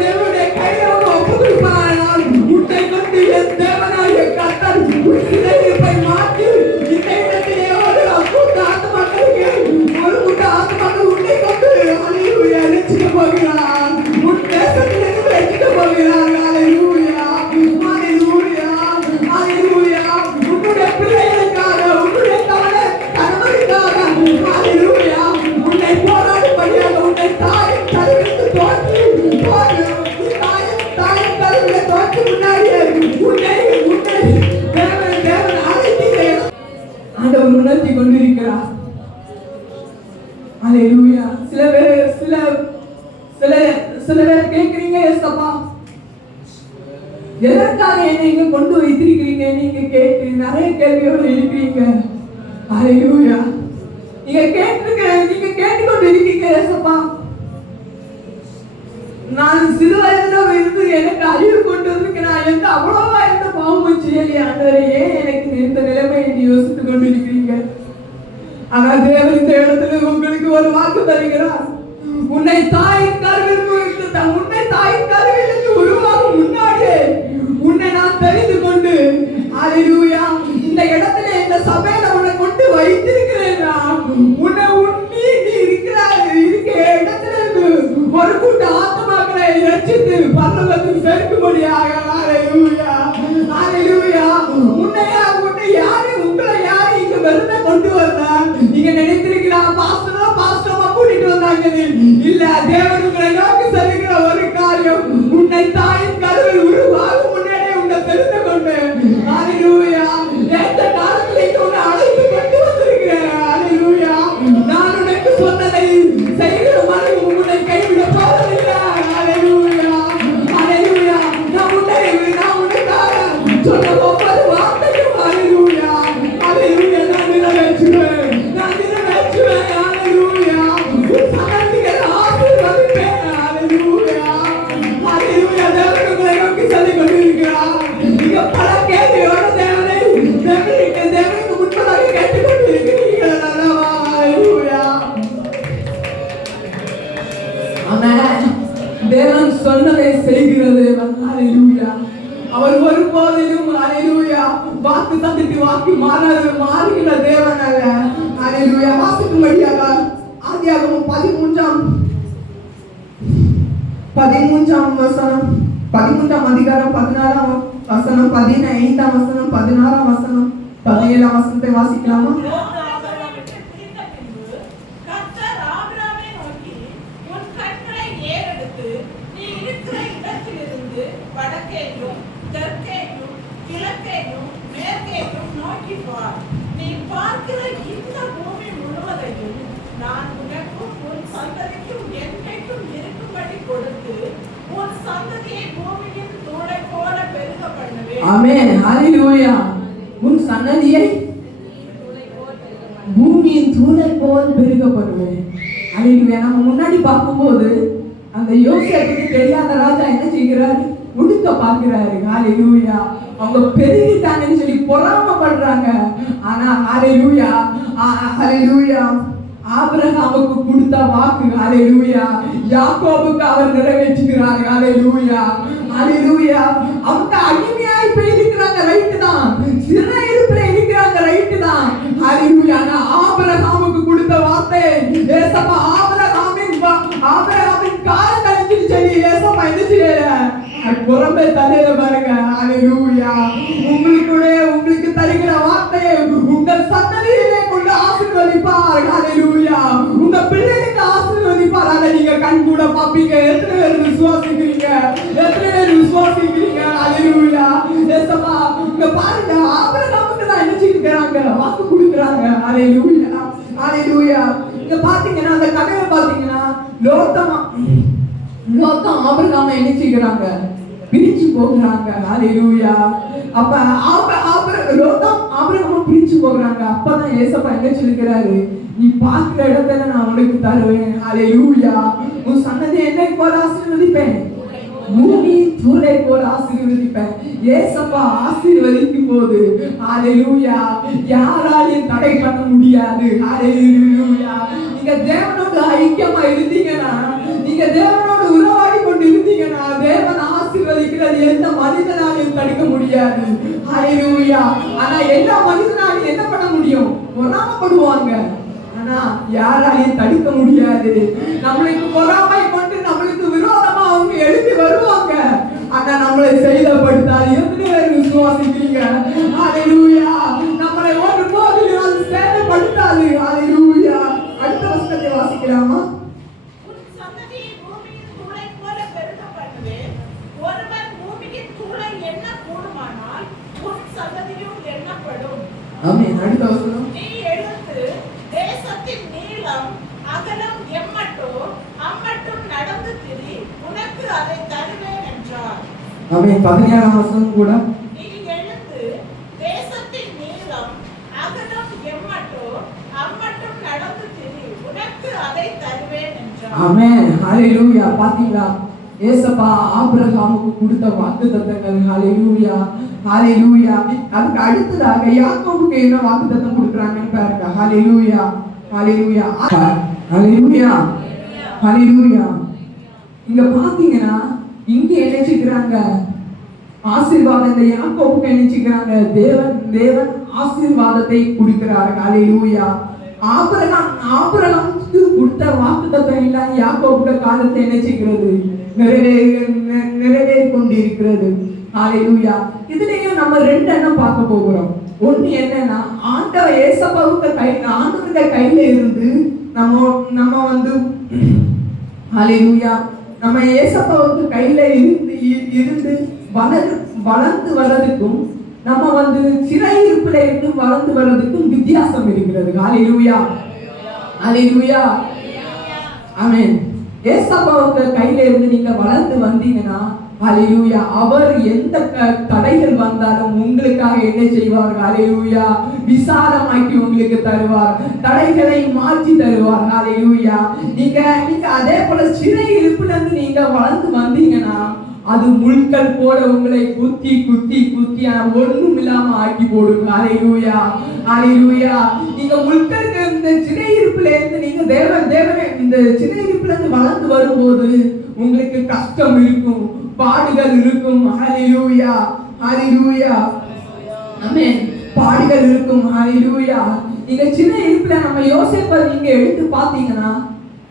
தேவனுடைய கையை ஒப்புக்கொடுப்பானால் உன்னை கொண்டு என் தேவனாகிய கர்த்தர் உன் சிறையிருப்பை மாற்றி இந்த இடத்திலே ஒரு கூட்ட ஆத்துமாக்களுக்கு ஒரு கூட்ட ஆத்துமாக்கள் உன்னை கொண்டு ஹalleluya ரட்சிக்க போகிறார். உன் தேசத்திலிருந்து ரட்சிக்க போகிறார். ஹalleluya. ஹalleluya. ஹalleluya. உன்னுடைய பிள்ளைகளுக்காக, உன்னுடைய கணவருக்காக, ஹalleluya, உன்னை போராடும்படியாக உன்னை தாயின் கருவிலிருந்து தோன்றி தாயின் கருவில தோன்றி முன்னாடியே உன்னை தேவன் அழைத்து ஆண்டவர் உணர்த்தி கொண்டிருக்கிறார். ஹalleluya. சில பேர் கேட்கிறீங்க, ஏசப்பா, எதற்காக என்னை இங்க கொண்டு வைத்திருக்கிறீங்க? நீங்க கேட்டு நிறைய கேள்வியோடு இருக்கிறீங்க. ஹalleluya. நீங்க கேட்டுக்கொண்டு இருக்கீங்க, ஏசப்பா, நான் சிறு வயதுல இருந்து எனக்கு அறிவு கொண்டு வந்திருக்கிறேன். எந்த அவ்வளவா எந்த பாவமும் செய்யலையே ஆண்டவரே, ஏன் எனக்கு இந்த நிலைமை என்று யோசித்துக் கொண்டு இருக்கிறீங்க. ஆனால் தேவன் இந்த இடத்துல உங்களுக்கு ஒரு வாக்கு தருகிறார். உன்னை தாயின் கருவிலிருந்து உருவாகும் முன்னாடியே உன்னை நான் தெரிந்து கொண்டு, ஹalleluya, இந்த இடத்துல இந்த சபையில உன்னை கொண்டு வைத்திருக்கிறேன். உன்னை நீ இருக்கிற இடத்துல ஒரு கூட்ட ஆத்மாக்களை ரட்சித்து பரலோகத்துக்கு சேர்க்கும்படியாக, ஹalleluya. ஹalleluya. உன்னை யாரு உங்களை யாரு இங்க வெறுத கொண்டு வரல? நீங்க நினைத்திருக்கிறா பாஸ்டரா கூட்டிட்டு வந்தாங்க. இல்ல, தேவன் உங்களை நோக்கி சொல்லுகிற ஒரு காரியம், உன்னை தாயின் கருவில் உருவாகும் முன்னாடியே உன்னை தெரிந்து கொண்டு, ஹalleluya, எந்த காலத்துல உன்னை அழைத்து கொண்டு வந்திருக்கிறேன். ஹalleluya. நான் உனக்கு சொன்னதை செய்கிற மாதிரி உன்னை கைவிட போவதில்லை. ஹalleluya. ஹalleluya. நான் உனக்காக சொன்ன ஒவ்வொரு வார்த்தையும், ஹalleluya, ஹalleluya, நான் நிறைவேற்றுவேன். ஹalleluya. சகலத்துக்கு ஆசீர்வதிப்பேன். ஹalleluya. ஹalleluya. தேவன் உங்களை நோக்கி சொல்லிக் கொண்டிருக்கிறார். நீங்க பல கேள்வியோட தேவனுக்கு முன்பதாக கேட்டுக்கொண்டு இருக்கிறீர்கள் அல்லவா? ஹalleluya. ஆமென். தேவன் சொன்னதை செய்கிற தேவன். ஹalleluya. அவர் ஒருபோதிலும், ஹalleluya, வாக்கு தந்துட்டு வாக்கு மாறுகிற தேவன் அல்ல. ஹalleluya. வாசிக்கும்படியாக ஆதியாகமம் 13ஆம் வசனம், 13ஆம் அதிகாரம் 16ஆம் வசனம், 15ஆம் வசனம், 16ஆம் வசனம், 17ஆம் வசனத்தை வாசிக்கலாமா? கர்த்தர் வடக்கேயும் தெற்கேயும் கிழக்கேயும் மேற்கேயும் நோக்கி பார். நீ பார்க்கிற இந்த பூமி முழுவதையும் நான் உனக்கும் உன் சந்ததிக்கும் என்றைக்கும் இருக்கும்படி கொடுத்து உன் சந்ததியை பூமியின் தூளை போல பெருக பண்ணுவேன். ஆமென். ஹalleluya. உன் சன்னதியை பூமியின் தூளை போல் பெருக பண்ணுவேன். ஹalleluya. நம்ம முன்னாடி பார்க்கும்போது அந்த யோசேப்புக்கு தெரியாத ராஜா என்ன செய்கிறாரு? உடுக்க பார்க்கிறாரு. ஹalleluya. அவங்க பெருகிட்டாங்கன்னு சொல்லி பொறாமைப்படுறாங்க. ஆனா ஹalleluya, ஹalleluya, ஆபிரகாமுக்கு கொடுத்த வாக்கு ஹalleluya, யாக்கோபுக்கு அவர் நிறைவேற்றுகிறார். ஹalleluya, ஹalleluya. அவங்க அடிமையாய் போய் இருக்கிறாங்க, ரைட் தான். சிறையிருப்புல இருக்கிறாங்க, ரைட் தான். ஹalleluya. ஆனா ஆபிரகாமுக்கு கொடுத்த வார்த்தை ஏசப்பா ஆபிரகாமின் காலம் கழிச்சு சொல்லி ஏசப்பா என்ன செய்யல? புறம்பே தலையில பாருங்க. ஹalleluya. உங்களுக்கு தருகிற வார்த்தையை உங்கள் சந்ததியிலே கொண்டு ஆசீர்வதிப்பார். ஹalleluya. உங்க பிள்ளைகளுக்கு ஆசீர்வதிப்பார். அதை நீங்க கண் கூட பாப்பீங்க. எத்தனை பேர் விசுவாசிக்கிறீங்க? ஹalleluya. ஏசப்பா இங்க பாருங்க, ஆபிரகாமுக்கு தான் என்ன செய்யறாங்க? வாக்கு கொடுக்குறாங்க. ஹalleluya, ஹalleluya. இங்க பாத்தீங்கன்னா அந்த கதையை பாத்தீங்கன்னா லோத்தம் ஆபிரகாமை என்ன செய்யறாங்க? பிரிச்சு போகிறாங்க. ஹalleluya. அப்ப லோத்தம் ஆபிரகாமை பிரிச்சு போகிறாங்க. அப்பதான் ஏசப்பா என்ன சொல்லுகிறாரு? நீ பார்க்கிற இடத்துல நான் உனக்கு தருவேன். ஹalleluya. உன் சன்னதியை என்னை போல ஆசீர்வதிப்பேன், பூமி தூளை போல ஆசீர்வதிப்பேன். ஏசப்பா ஆசீர்வதிக்கும் போது ஹalleluya யாராலையும் தடை பண்ண முடியாது. ஹalleluya. நீங்க தேவனோடு ஐக்கியமா இருந்தீங்கன்னா, நீங்க தேவனோடு உறவாடி கொண்டு இருந்தீங்கன்னா, தேவன் ஆசீர்வதிக்கிறது எந்த மனிதனாலையும் தடுக்க முடியாது. ஹalleluya. ஆனா எல்லா மனிதனாலையும் என்ன பண்ண முடியும்? பொறாமைப்படுவாங்க. ஆனா யாராலையும் தடுக்க முடியாது. நம்மளுக்கு பொறாமை கொண்டு நம்மளுக்கு விரோதமா அவங்க எழுப்பி வருவாங்க. ஆனா நம்மளை செய்தப்படுத்தாது. எத்தனை பேர் விசுவாசிக்கிறீங்க? ஹalleluya. நம்மளை ஒரு போதிலும் அது சேதப்படுத்தாது. ஹalleluya. அடுத்த வசனத்தை வாசிக்கலாமா? உன் சந்ததியை பூமியின் தூளை போல பெருக பண்ணுவேன். ஒருவன் பூமியின் தூளை எண்ண கூடுமானால் உன் சந்ததியும் எண்ணப்படும். ஆமென். அடுத்த வசனம். நீ எழுந்து தேசத்தின் நீளம் அகலம் எம்மட்டோ அம்மட்டும் நடந்து திரி, உனக்கு அதை தருவேன் என்றார். ஆமென். 17ஆம் வசனம் கூட. நீ எழுந்து தேசத்தின் நீளம் அகலம் எம்மட்டோ அம்மட்டும் நடந்து திரி, உனக்கு அதை தருவேன் என்றார். ஆமென். ஹalleluya. பாத்தீங்களா? ஏசப்பா ஆபிரகாமுக்கு கொடுத்த வாக்குத்தத்தங்கள். ஹalleluya, ஹalleluya. அதுக்கு அடுத்ததாக யாக்கோபுக்கு என்ன வாக்குத்தத்தம் கொடுக்கறாங்கன்னு பாருங்க. ஹalleluya, ஹalleluya, ஹalleluya, ஹalleluya. இங்க பாத்தீங்கன்னா இங்க என்ன செய்றாங்க? ஆசீர்வாதம். இந்த யாக்கோபுக்கு என்ன செய்றாங்க? தேவன் ஆசீர்வாதத்தை கொடுக்கிறார். ஹalleluya. ஆபிரகாமுக்கு கொடுத்த வாக்குத்தத்தம் இல்ல யாக்கோபுடைய காலத்தை என்ன செய்கிறது? நிறைவேறி கொண்டிருக்கிறது. ஹalleluya. இதுலயும் நம்ம ரெண்டு எண்ணம் பார்க்க போகிறோம். ஒண்ணு என்னன்னா, ஆண்டவர் ஏசப்பாவுக்கு ஆண்டவருடைய கையில இருந்து நம்ம வந்து ஹalleluya நம்ம ஏசப்பாவுக்கு கையில இருந்து வளர்ந்து வர்றதுக்கும் நம்ம வந்து சிறையிருப்புல இருந்து வளர்ந்து வர்றதுக்கும் வித்தியாசம் இருக்கிறது. ஹalleluya, ஹalleluya, ஆமென். ஏசப்பாவுக்கு கையில இருந்து நீங்க வளர்ந்து வந்தீங்கன்னா ஹalleluya அவர் எந்த தடைகள் வந்தாலும் உங்களுக்காக என்ன செய்வார்? ஹalleluya விசாலமாக்கி உங்களுக்கு தருவார், தடைகளை மாற்றி தருவார். ஹalleluya. நீங்க அதே போல சிறை இருப்புல இருந்து நீங்க வளர்ந்து வந்தீங்கன்னா அது முள்கள் போல உங்களை குத்தி குத்தி குத்தி ஒண்ணும் இல்லாம ஆக்கி போடும். ஹalleluya, ஹalleluya. நீங்க முள்களுக்கு இந்த சிறை இருப்புல இருந்து நீங்க தேவனே இந்த சிறை இருப்புல இருந்து வளர்ந்து வரும்போது உங்களுக்கு கஷ்டம் இருக்கும், பாடுகள் இருக்கும். ஹalleluya, ஹalleluya, ஆமென். பாடுகள் இருக்கும். ஹalleluya. நீங்க சின்ன இருப்புல நம்ம யோசேப்பை நீங்க எடுத்து பாத்தீங்கன்னா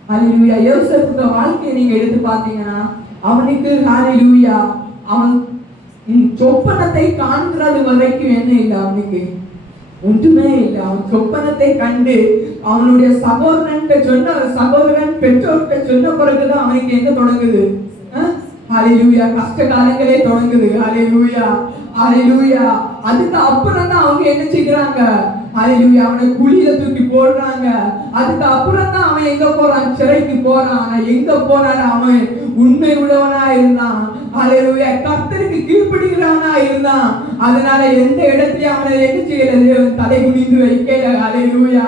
ஹalleluya யோசேப்புடைய வாழ்க்கையை நீங்க எடுத்து பாத்தீங்கன்னா அவனுக்கு ஹalleluya அவன் சொப்பனத்தை காண்கிறது வரைக்கும் என்ன இல்லை, அவனுக்கு ஒன்றுமே இல்லை. அவன் சொப்பனத்தை கண்டு அவனுடைய சகோதரன் பெற்றோர்கிட்ட சொன்ன பிறகுதான் அவனுக்கு எங்க தொடங்குது? ஹalleluya கஷ்ட காலங்களே தொடங்குது ஹalleluya ஹalleluya அதுக்கு அப்புறம் தான் அவங்க என்ன செய்றாங்க ஹalleluya அவனை குழியில தூக்கி போடுறாங்க அதுக்கு அப்புறம் தான் அவன் எங்க போறான் சிறைக்கு போறான் ஆனா எங்க போனாலும் அவன் உண்மை உள்ளவனா இருந்தான் ஹalleluya கர்த்தருக்கு கீழ்ப்படிகிறவனா இருந்தான் அதனால எந்த இடத்துலயும் அவனை என்ன செய்யல தேவன் தலை குனிந்து வைக்கல ஹalleluya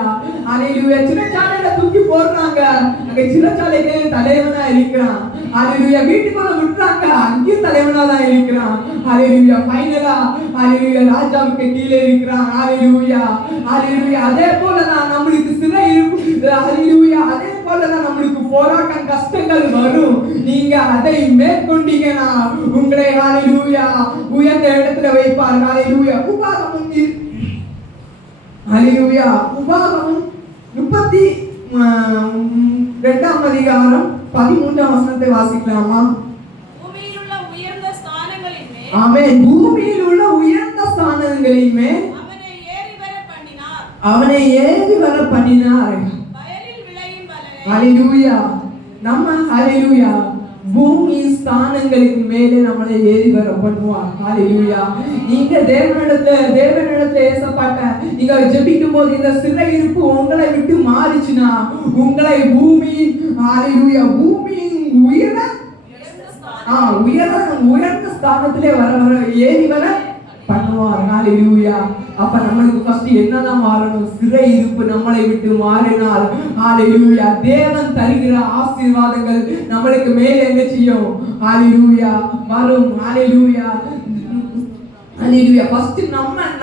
ஹalleluya சிறைச்சாலையில தூக்கி போடுறாங்க அங்க சிறைச்சாலையிலே தலைவனா இருக்கிறான் ஹalleluya வீட்டுக்குள்ள விட்டுறாங்க அங்கேயும் தலைவனா தான் இருக்கிறான் ஹalleluya ஃபைனலா ஹalleluya ராஜாவுக்கு கீழே இருக்கிறான் ஹalleluya ஹalleluya அதே போல தான் நம்மளுக்கு சிறை இருக்கு ஹalleluya அதே போல தான் நம்மளுக்கு போராட்டம் கஷ்டங்கள் வரும் நீங்க அதை மேற்கொண்டீங்கன்னா உங்களை ஹalleluya உயர்ந்த இடத்துல வைப்பார் ஹalleluya உபாகமம் ஹalleluya உபாகமம் 32ஆம் அதிகாரம் 13ஆம் வசனத்தை வாசிக்கலாமா? பூமியில் உள்ள உயர்ந்த ஸ்தானங்களின் மேல் ஆமென் பூமியில் உள்ள உயர்ந்த ஸ்தானங்களின் மேல் அவனை ஏறி வர பண்ணினார் வயலில் விளையும் பலனை ஹalleluya நம்ம ஹalleluya பூமி ஸ்தானங்களின் மேலே நம்மளை ஏறி வர பண்ணுவார் ஹalleluya நீங்க தேவனிடத்துல ஏசப்பட்ட நீங்க ஜெபிக்கும் போது இந்த சிறை இருப்பு உங்களை விட்டு மாறிச்சுனா உங்களை பூமி ஹalleluya பூமியின் உயர்ந்த ஸ்தானத்திலே வர ஏறி வர பண்ணுவார் ஹalleluya அப்ப நமக்கு ஃபர்ஸ்ட் என்னதான் மாறணும் சிறை இருப்பு நம்மளை விட்டு மாறினால் ஹalleluya தேவன் தருகிற ஆசீர்வாதங்கள் நம்மளுக்கு மேலே என்ன செய்யும் ஹalleluya வரும் ஹalleluya ஹalleluya ஃபர்ஸ்ட்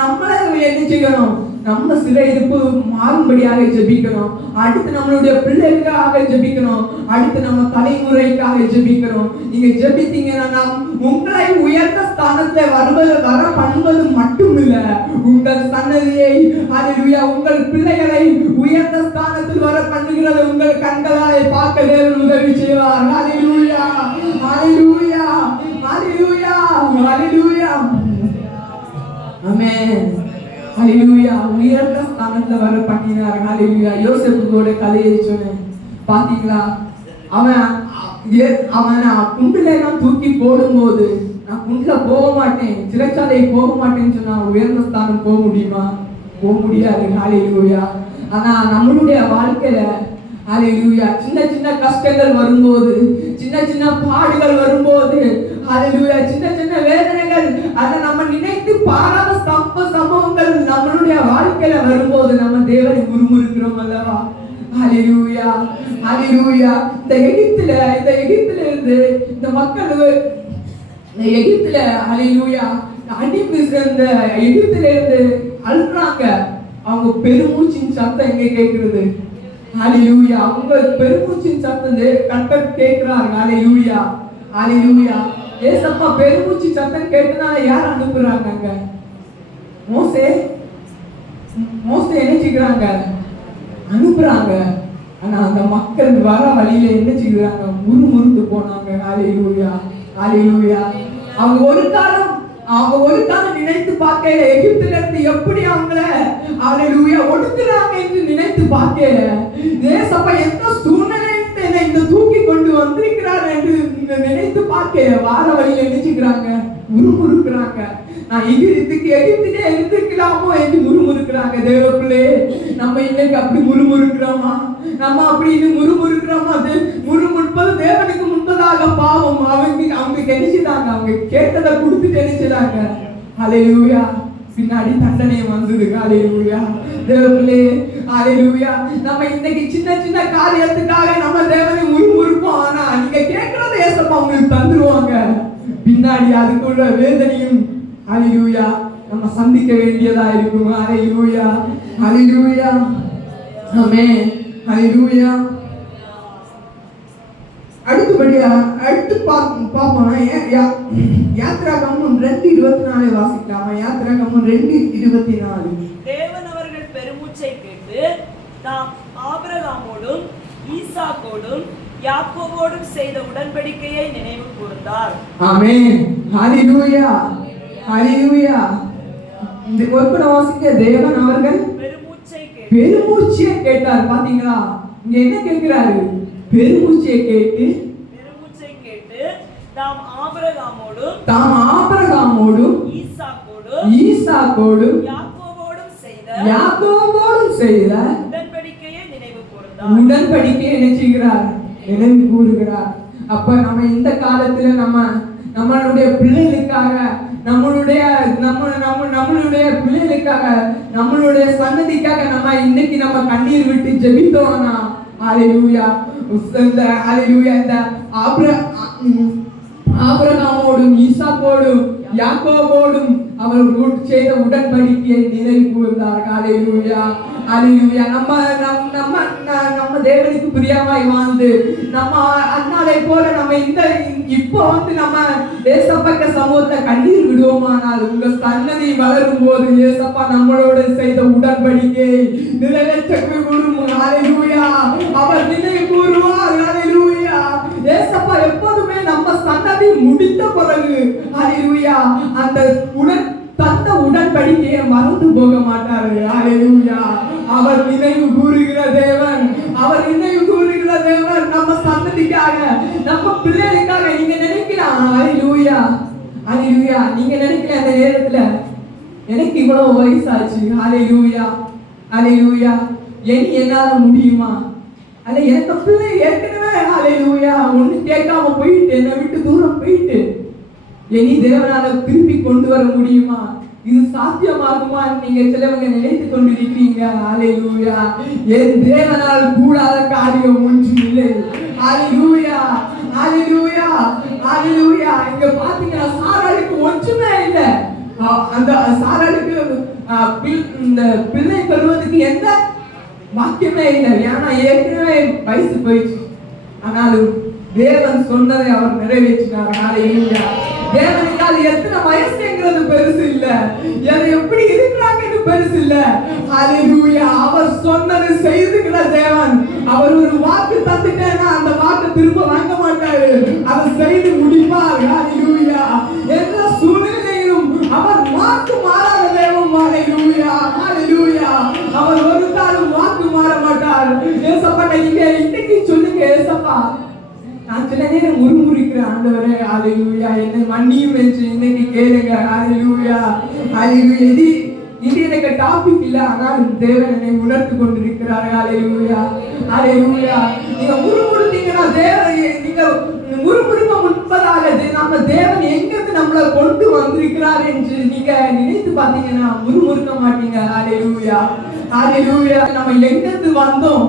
நம்மளே என்ன செய்யணும் நம்ம சிறை இருப்பு மாறும்படியாக ஜெபிக்கணும் அடுத்து நம்மளுடைய பிள்ளைகளுக்காக ஜெபிக்கணும் அடுத்து நம்ம தலைமுறைக்காக ஜெபிக்கணும் நீங்க ஜெபித்தீங்கன்னா உங்களை உயர்ந்த ஸ்தானத்துல வர பண்ணுவது மட்டுமில்ல உங்கள் சன்னதியை ஹalleluya உங்கள் பிள்ளைகளை உயர்ந்த ஸ்தானத்தில் வர பண்ணுகிறது உங்கள் கண்களாலே பார்க்க தேவன் உதவி செய்வார் ஹalleluya ஹalleluya ஹalleluya ஹalleluya ஆமென் ஹalleluya உயர்ந்த ஸ்தானத்துல வர பண்ணினார் ஹalleluya யோசேப்புவோட கதையை சொன்னேன் பாத்தீங்களா அவன் குண்டில நான் தூக்கி போடும்போது நான் குண்டில போக மாட்டேன் சிறைச்சாலை போக மாட்டேன்னு சொன்னா உயர்ந்த ஸ்தானம் போக முடியுமா போக முடியாது ஹalleluya ஆனா நம்மளுடைய வாழ்க்கையில ஹalleluya சின்ன சின்ன கஷ்டங்கள் வரும்போது சின்ன பாடுகள் வரும்போது ஹalleluya சின்ன வேதனைகள் அதை நம்ம நினைத்து பாராத சம்பவங்கள் நம்மளுடைய வாழ்க்கையில வரும்போது நம்ம தேவனை முறுமுறுக்கிறோம் அல்லவா ஹalleluya ஹalleluya இந்த எகிப்துல இருந்து இந்த மக்கள் இந்த எகிப்துல ஹalleluya இந்த எகிப்துல இருந்து அழுறாங்க அவங்க பெருமூச்சின் சத்தம் எங்க கேக்குறது ஹalleluya அவங்க பெருமூச்சின் சத்தம் கர்த்தர் கேக்குறாங்க ஹalleluya ஹalleluya ஏசப்பா பெருமூச்சி சத்தம் கேட்டனால யார் அனுப்புறாங்க அங்க மோசே என்ன செய்றாங்க அனுப்புறாங்க ஆனா அந்த மக்கள் வர வழியில என்ன செய்றாங்க முறுமுறுத்து போனாங்க ஹalleluya ஹalleluya அவங்க ஒரு காலம் நினைத்து பார்க்கல எகிப்துல இருந்து எப்படி அவங்கள ஹalleluya ஒடுக்குறாங்க என்று நினைத்து பார்க்கல ஏசப்பா எந்த சூழ்நிலையில இந்த தூக்கி கொண்டு வந்திருக்கிறார் என்று நினைத்து பார்க்க வார வழியில நினைச்சுக்கிறாங்க முறுமுறுக்கிறாங்க நான் எகிப்திலே இருந்திருக்கலாமோ என்று முறுமுறுக்கிறாங்க தேவ பிள்ளை நம்ம இன்னைக்கு அப்படி முறுமுறுக்கிறோமா நம்ம அப்படி முறுமுறுக்கிறோமா அது முறுமுறுப்பது தேவனுக்கு முன்பதாக பாவம் அவங்க நினைச்சுட்டாங்க அவங்க கேட்டதை கொடுத்துட்டு நினைச்சுட்டாங்க ஹalleluya பின்னாடி தண்டனை வந்தது ஹalleluya தேவனே ஹalleluya நம்ம இன்னைக்கு சின்ன காரியத்துக்காக நம்ம தேவனை முறுமுறுப்போம் ஆனா நீங்க கேக்குறத ஏசப்பா உங்களுக்கு தந்துருவாங்க பின்னாடி அதுக்குள்ள வேதனையும் ஹalleluya நம்ம சந்திக்க வேண்டியதா இருக்கும் ஹalleluya ஹalleluya ஆமென் ஹalleluya அடுத்து பாப்போம் யாத்ராகமம் 2:24 வாசிக்கலாமா? யாத்ராகமம் 2:24 தேவன் அவர்கள் பெருமூச்சை கேட்டு தாம் ஆபிரகாமோடும் ஈசாக்கோடும் யாக்கோபோடும் செய்த உடன்படிக்கையை நினைவு கூர்ந்தார். ஆமென் ஹalleluya ஹalleluya இந்த ஒருபட வாசிக்க தேவன் அவர்கள் பெருமூச்சை கேட்டார். பாத்தீங்களா இங்க என்ன கேக்குறாரு? பெருமூச்சை கேட்டு தாம் ஆபிரகாமோடும் ஈசாக்கோடும் யாக்கோபோடும் செய்த உடன்படிக்கையை நினைவு என்ன செய்கிறார்? நினைவு கூறுகிறார். அப்ப நம்ம இந்த காலத்துல நம்மளுடைய பிள்ளைகளுக்காக நம்மளுடைய பிள்ளைகளுக்காக நம்மளுடைய சன்னதிக்காக நம்ம இன்னைக்கு நம்ம கண்ணீர் விட்டு ஜெபித்தோம்னா ஹalleluya இந்த ஆபிரகாமோடும் ஈசாக்கோடும் யாக்கோபோடும் அவர் செய்த உடன்படிக்கையை நினைவு கூர்ந்தார். ஹalleluya ஹalleluya. நம்ம தேவனுக்கு பிரியமாய் வாழ்ந்து நம்ம அண்ணாலை போல நம்ம இப்போ நம்ம ஏசப்பா சமூகத்தை கண்ணீர் விடுவோமானால் உங்க சன்னதி வளரும் போது ஏசப்பா நம்மளோட செய்த உடன்படிக்கை நிறைவேற்ற ஹalleluya அவர் நினைவு கூறுவார். ஹalleluya. ஏசப்பா எப்போதுமே நம்ம சன்னதி முடித்த பிறகு ஹalleluya அந்த தந்த உடன்படிக்கையை மறந்து போக மாட்டாரு. ஹalleluya. அவர் நினைவு கூறுகிற தேவன், நம்ம சந்ததிக்காக நம்ம பிள்ளைகளுக்காக நீங்க நினைக்கலாம். ஹalleluya ஹalleluya. நீங்க நினைக்கல அந்த நேரத்துல எனக்கு இவ்வளவு வயசாச்சு, ஹalleluya ஹalleluya, என்னால முடியுமா? அல்ல எனக்கு பிள்ளை ஏற்கனவே ஹalleluya ஒண்ணு கேட்காம போயிட்டு என்னை விட்டு தூரம் போயிட்டு இனி தேவனால திருப்பி கொண்டு வர முடியுமா? இது சாத்தியமாகுமா? நீங்க சிலவங்க நினைத்து கொண்டிருக்கீங்க. ஹalleluya. என் தேவனால் கூடாத காரியம் ஒன்றும் இல்லை. ஹalleluya ஹalleluya ஹalleluya. இங்க பாத்தீங்கன்னா சாராளுக்கு ஒன்றுமே இல்லை. அந்த சாராளுக்கு இந்த பிள்ளை பெறுவதற்கு எந்த வாக்கியமே இல்லை. ஏன்னா ஏற்கனவே வயசு போயிடுச்சு. ஆனாலும் தேவன் சொன்னதை அவர் நிறைவேற்றினார். ஹalleluya. தேவனுக்கு அது எத்தனை வயசுங்கிறது பெருசு இல்ல, எப்படி இருக்கிறாங்கன்னு பெருசு இல்ல. ஹalleluya. அவர் சொன்னதை செய்துகிற தேவன். அவர் ஒரு வாக்கு தந்துட்டேன்னா அந்த வாக்கு திரும்ப வாங்க மாட்டாரு, அதை செய்து முடிப்பார். ஹalleluya. எந்த சூழ்நிலையிலும் அவர் வாக்கு மாறாத தேவன். ஹalleluya ஹalleluya. அவர் ஒரு காலம் வாக்கு மாற மாட்டார். ஏசப்பா நீங்க இன்னைக்கு சொல்லுங்க, ஏசப்பா நான் சில நேரம் முறுமுறுக்கிறேன், ஆண்டவரே ஹalleluya என்னை மன்னியும் என்று இன்னைக்கு கேளுங்க. ஹalleluya ஹalleluya. இது எனக்கு டாபிக் இல்ல, ஆனால் தேவன் என்னை உணர்த்து கொண்டிருக்கிறார். ஹalleluya ஹalleluya. நீங்க முறுமுறுத்தீங்கன்னா நீங்க முறுமுறுக்க முன்பதாக நம்ம தேவன் எங்கிருந்து நம்மளை கொண்டு வந்திருக்கிறார் என்று நீங்க நினைத்து பார்த்தீங்கன்னா முறுமுறுக்க மாட்டீங்க. ஹalleluya ஹalleluya. நம்ம எங்கிருந்து வந்தோம்,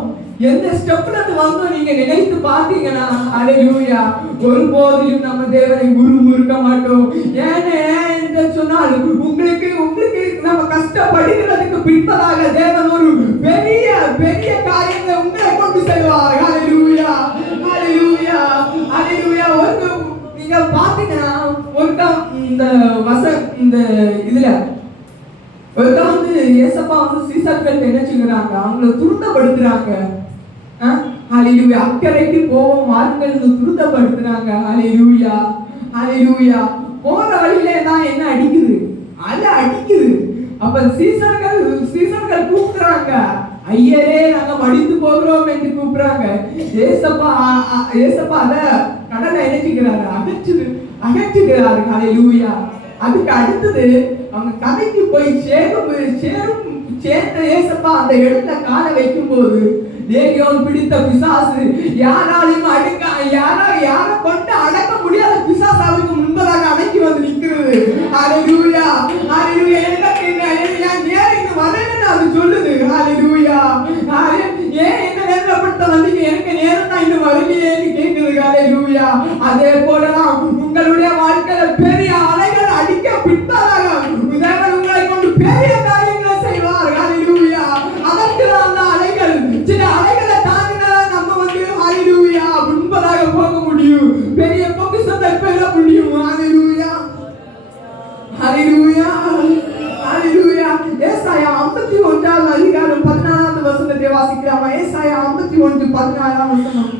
எந்த ஸ்டெப்ல இருந்து வந்தோம் நீங்க நினைத்து பார்த்தீங்கன்னா ஹalleluya ஒருபோதும் நம்ம தேவனை முறுமுறுக்க மாட்டோம். ஏன்னு சொன்னால் உங்களுக்கு நம்ம கஷ்டப்படுகிறதுக்கு பின்பதாக தேவன் ஒரு பெரிய பெரிய காரியங்களை உங்களை கொண்டு செல்வார். ஹalleluya ஹalleluya ஹalleluya. நீங்க பாத்தீங்கன்னா இந்த இதுல ஒருத்தர் ஏசப்பா சீசர்கள் என்ன செய்யறாங்க, அவங்களை துருத்தப்படுத்துறாங்க. ஹalleluya. அக்கறைக்கு போவோம் வாருங்கள் துருத்தப்படுத்துறாங்க. ஹalleluya ஹalleluya. போற வழியிலே தான் என்ன அடிக்குது, அலை அடிக்குது. அப்ப சீசர்கள் கூப்பிடுறாங்க, ஐயரே நாங்க மடிந்து போகிறோம் என்று கூப்பிடுறாங்க. ஏசப்பா அத கடலை இணைக்கிறாரு, அகற்றுகிறாரு. ஹalleluya. அதுக்கு அடுத்தது அவங்க கதைக்கு போய் சேர்ந்த ஏசப்பா அந்த இடத்துல காலை வைக்கும் போது லேகியோன் பிடித்த பிசாசு யாராலையும் யாரை கொண்டு அடக்க முடியாத பிசாசு அவருக்கு முன்பதாக அடக்கி வந்து நிற்கிறது. ஹalleluya ஹalleluya. எனக்கு நேரம் வரேன்னு அது சொல்லுது. ஹalleluya. ஏன் என்ன நேரப்படுத்த வந்தீங்க, எனக்கு நேரம் தான் இன்னும் வரலையேன்னு கேட்குது. ஹalleluya. அதே போலதான் உங்களுடைய வாழ்க்கையில பெரிய அலைகள் அடிக்க பின்பதாக தேவன் உங்களை கொண்டு பெரிய காரியங்களை செய்வார். ஹalleluya. அதற்கு அந்த அலைகள் சில அலைகளை தாண்டினா நம்ம ஹalleluya முன்பதாக போக முடியும், பெரிய பொக்கிஷத்தை பெற முடியும். ஹalleluya ஹalleluya ஹalleluya. ஏசாயா 51 அதிகாரம் 14வது வசனத்தை வாசிக்கலாமா? ஏசாயா 51:14 வசனம்.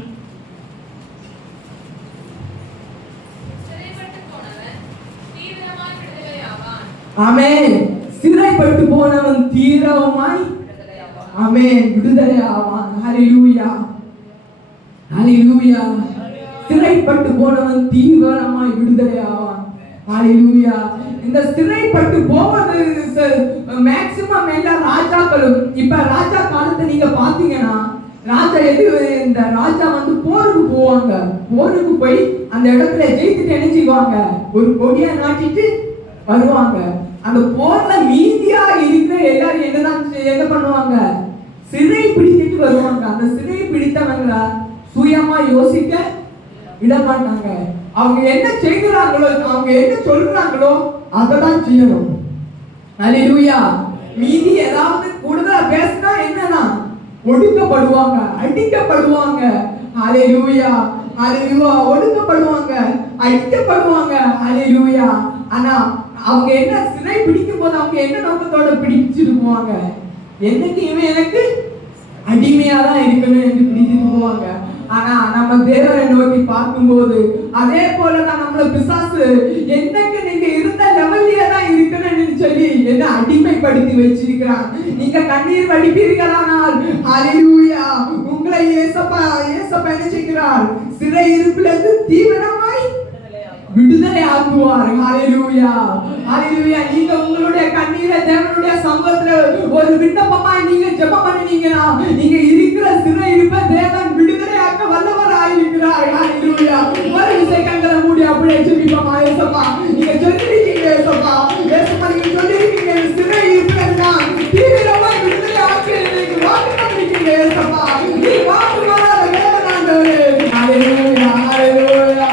ஆமென். சிறைப்பட்டு போனவன் தீரமாய் ஆமென் விடுதலை ஆவான். ஹalleluya ஹalleluya சிறைப்பட்டு போனவன் தீவிரமாய் விடுதலை ஆவான். ஹalleluya. இந்த சிறைப்பட்டு போவது மேக்ஸிமம் எல்லா ராஜாக்களும், இப்ப ராஜா காலத்தை நீங்க பாத்தீங்கன்னா ராஜா இந்த ராஜா போருக்கு போவாங்க. போருக்கு போய் அந்த இடத்துல ஜெயித்துட்டு என்ன செய்வாங்க, ஒரு கொடியை நாட்டிட்டு வருவாங்க. அந்த போர்ல மீதியா இருக்கிற எல்லாரும் என்ன பண்ணுவாங்க, சிறை பிடித்துட்டு வருவாங்க. அந்த சிறை பிடித்தவங்கள சுயமா யோசிக்க விட மாட்டாங்க. அவங்க என்ன செய்கிறாங்களோ, அவங்க என்ன சொல்றாங்களோ அததான் செய்யணும். ஹalleluya. மீதி ஏதாவது கூடுதலா பேசினா என்னன்னா ஒடுக்கப்படுவாங்க, அடிக்கப்படுவாங்க. ஹalleluya, ஹalleluya. ஒடுக்கப்படுவாங்க, அடிக்கப்படுவாங்க. ஹalleluya. ஆனா அவங்க என்ன சிறை பிடிக்கும் போது அவங்க என்ன நோக்கத்தோட பிடிச்சிட்டு போவாங்க, என்னைக்கு இவன் எனக்கு அடிமையா தான் இருக்கணும் என்று பிடிச்சிட்டு போவாங்க. ஆனா நம்ம தேவனை நோக்கி பார்க்கும்போது அதே போலதான் நம்மள பிசாசு என்னைக்கு நீங்க இருந்த லெவல்லே தான் இருக்கணும்னு சொல்லி என்ன அடிமைப்படுத்தி வச்சிருக்கிறான். நீங்க கண்ணீர் வடிப்பீர்களானால் ஹalleluya உங்களை இயேசப்பா என்ன செய்கிறார், சிறை இருப்பிலிருந்து தீவிரமாய் விடுதலை ஆக்குவார். ஹalleluya, ஹalleluya. நீங்க உங்களுடைய கண்ணீரை தேவனுடைய சமூகத்துல ஒரு விண்ணப்பமாய் நீங்க ஜெபம் பண்ணீங்கன்னா நீங்க இருக்கிற சிறை இருப்பை தேவன் விடுதலை ஆக்க வல்லவராய் இருக்கிறார். ஹalleluya. ஒரு விஷயம் கண்களை மூடி அப்படியே ஜெபிப்போமா. இயேசப்பா நீங்க சொல்லிருக்கீங்க, இயேசப்பா நீங்க சொல்லிருக்கீங்க சிறை இருப்பிலிருந்து தீவிரமாய் விடுதலை ஆக்கி எனக்கு வாக்கு பண்ணிருக்கீங்க. இயேசப்பா நீ வாக்கு மாறாத தேவன் ஆண்டவரே. ஹalleluya, ஹalleluya.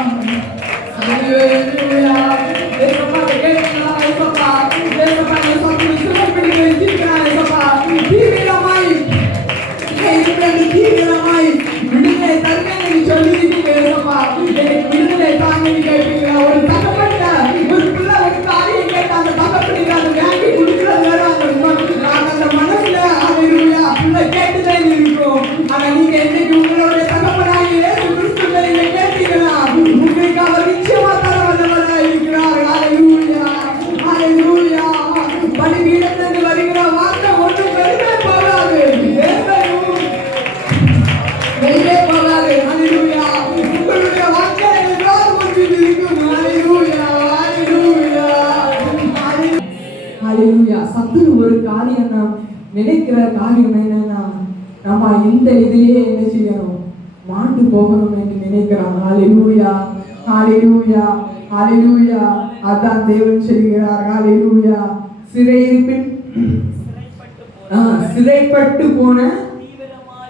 சத்துரு ஒரு காரியம் நினைக்கிற காரியம் என்னன்னா நம்ம இந்த இதிலேயே என்ன செய்யணும், மாண்டு போகணும் என்று நினைக்கிறான். ஹalleluya, ஹalleluya, ஹalleluya. அதான் தேவன் சொல்கிறார். ஹalleluya. சிறைப்பட்டு போன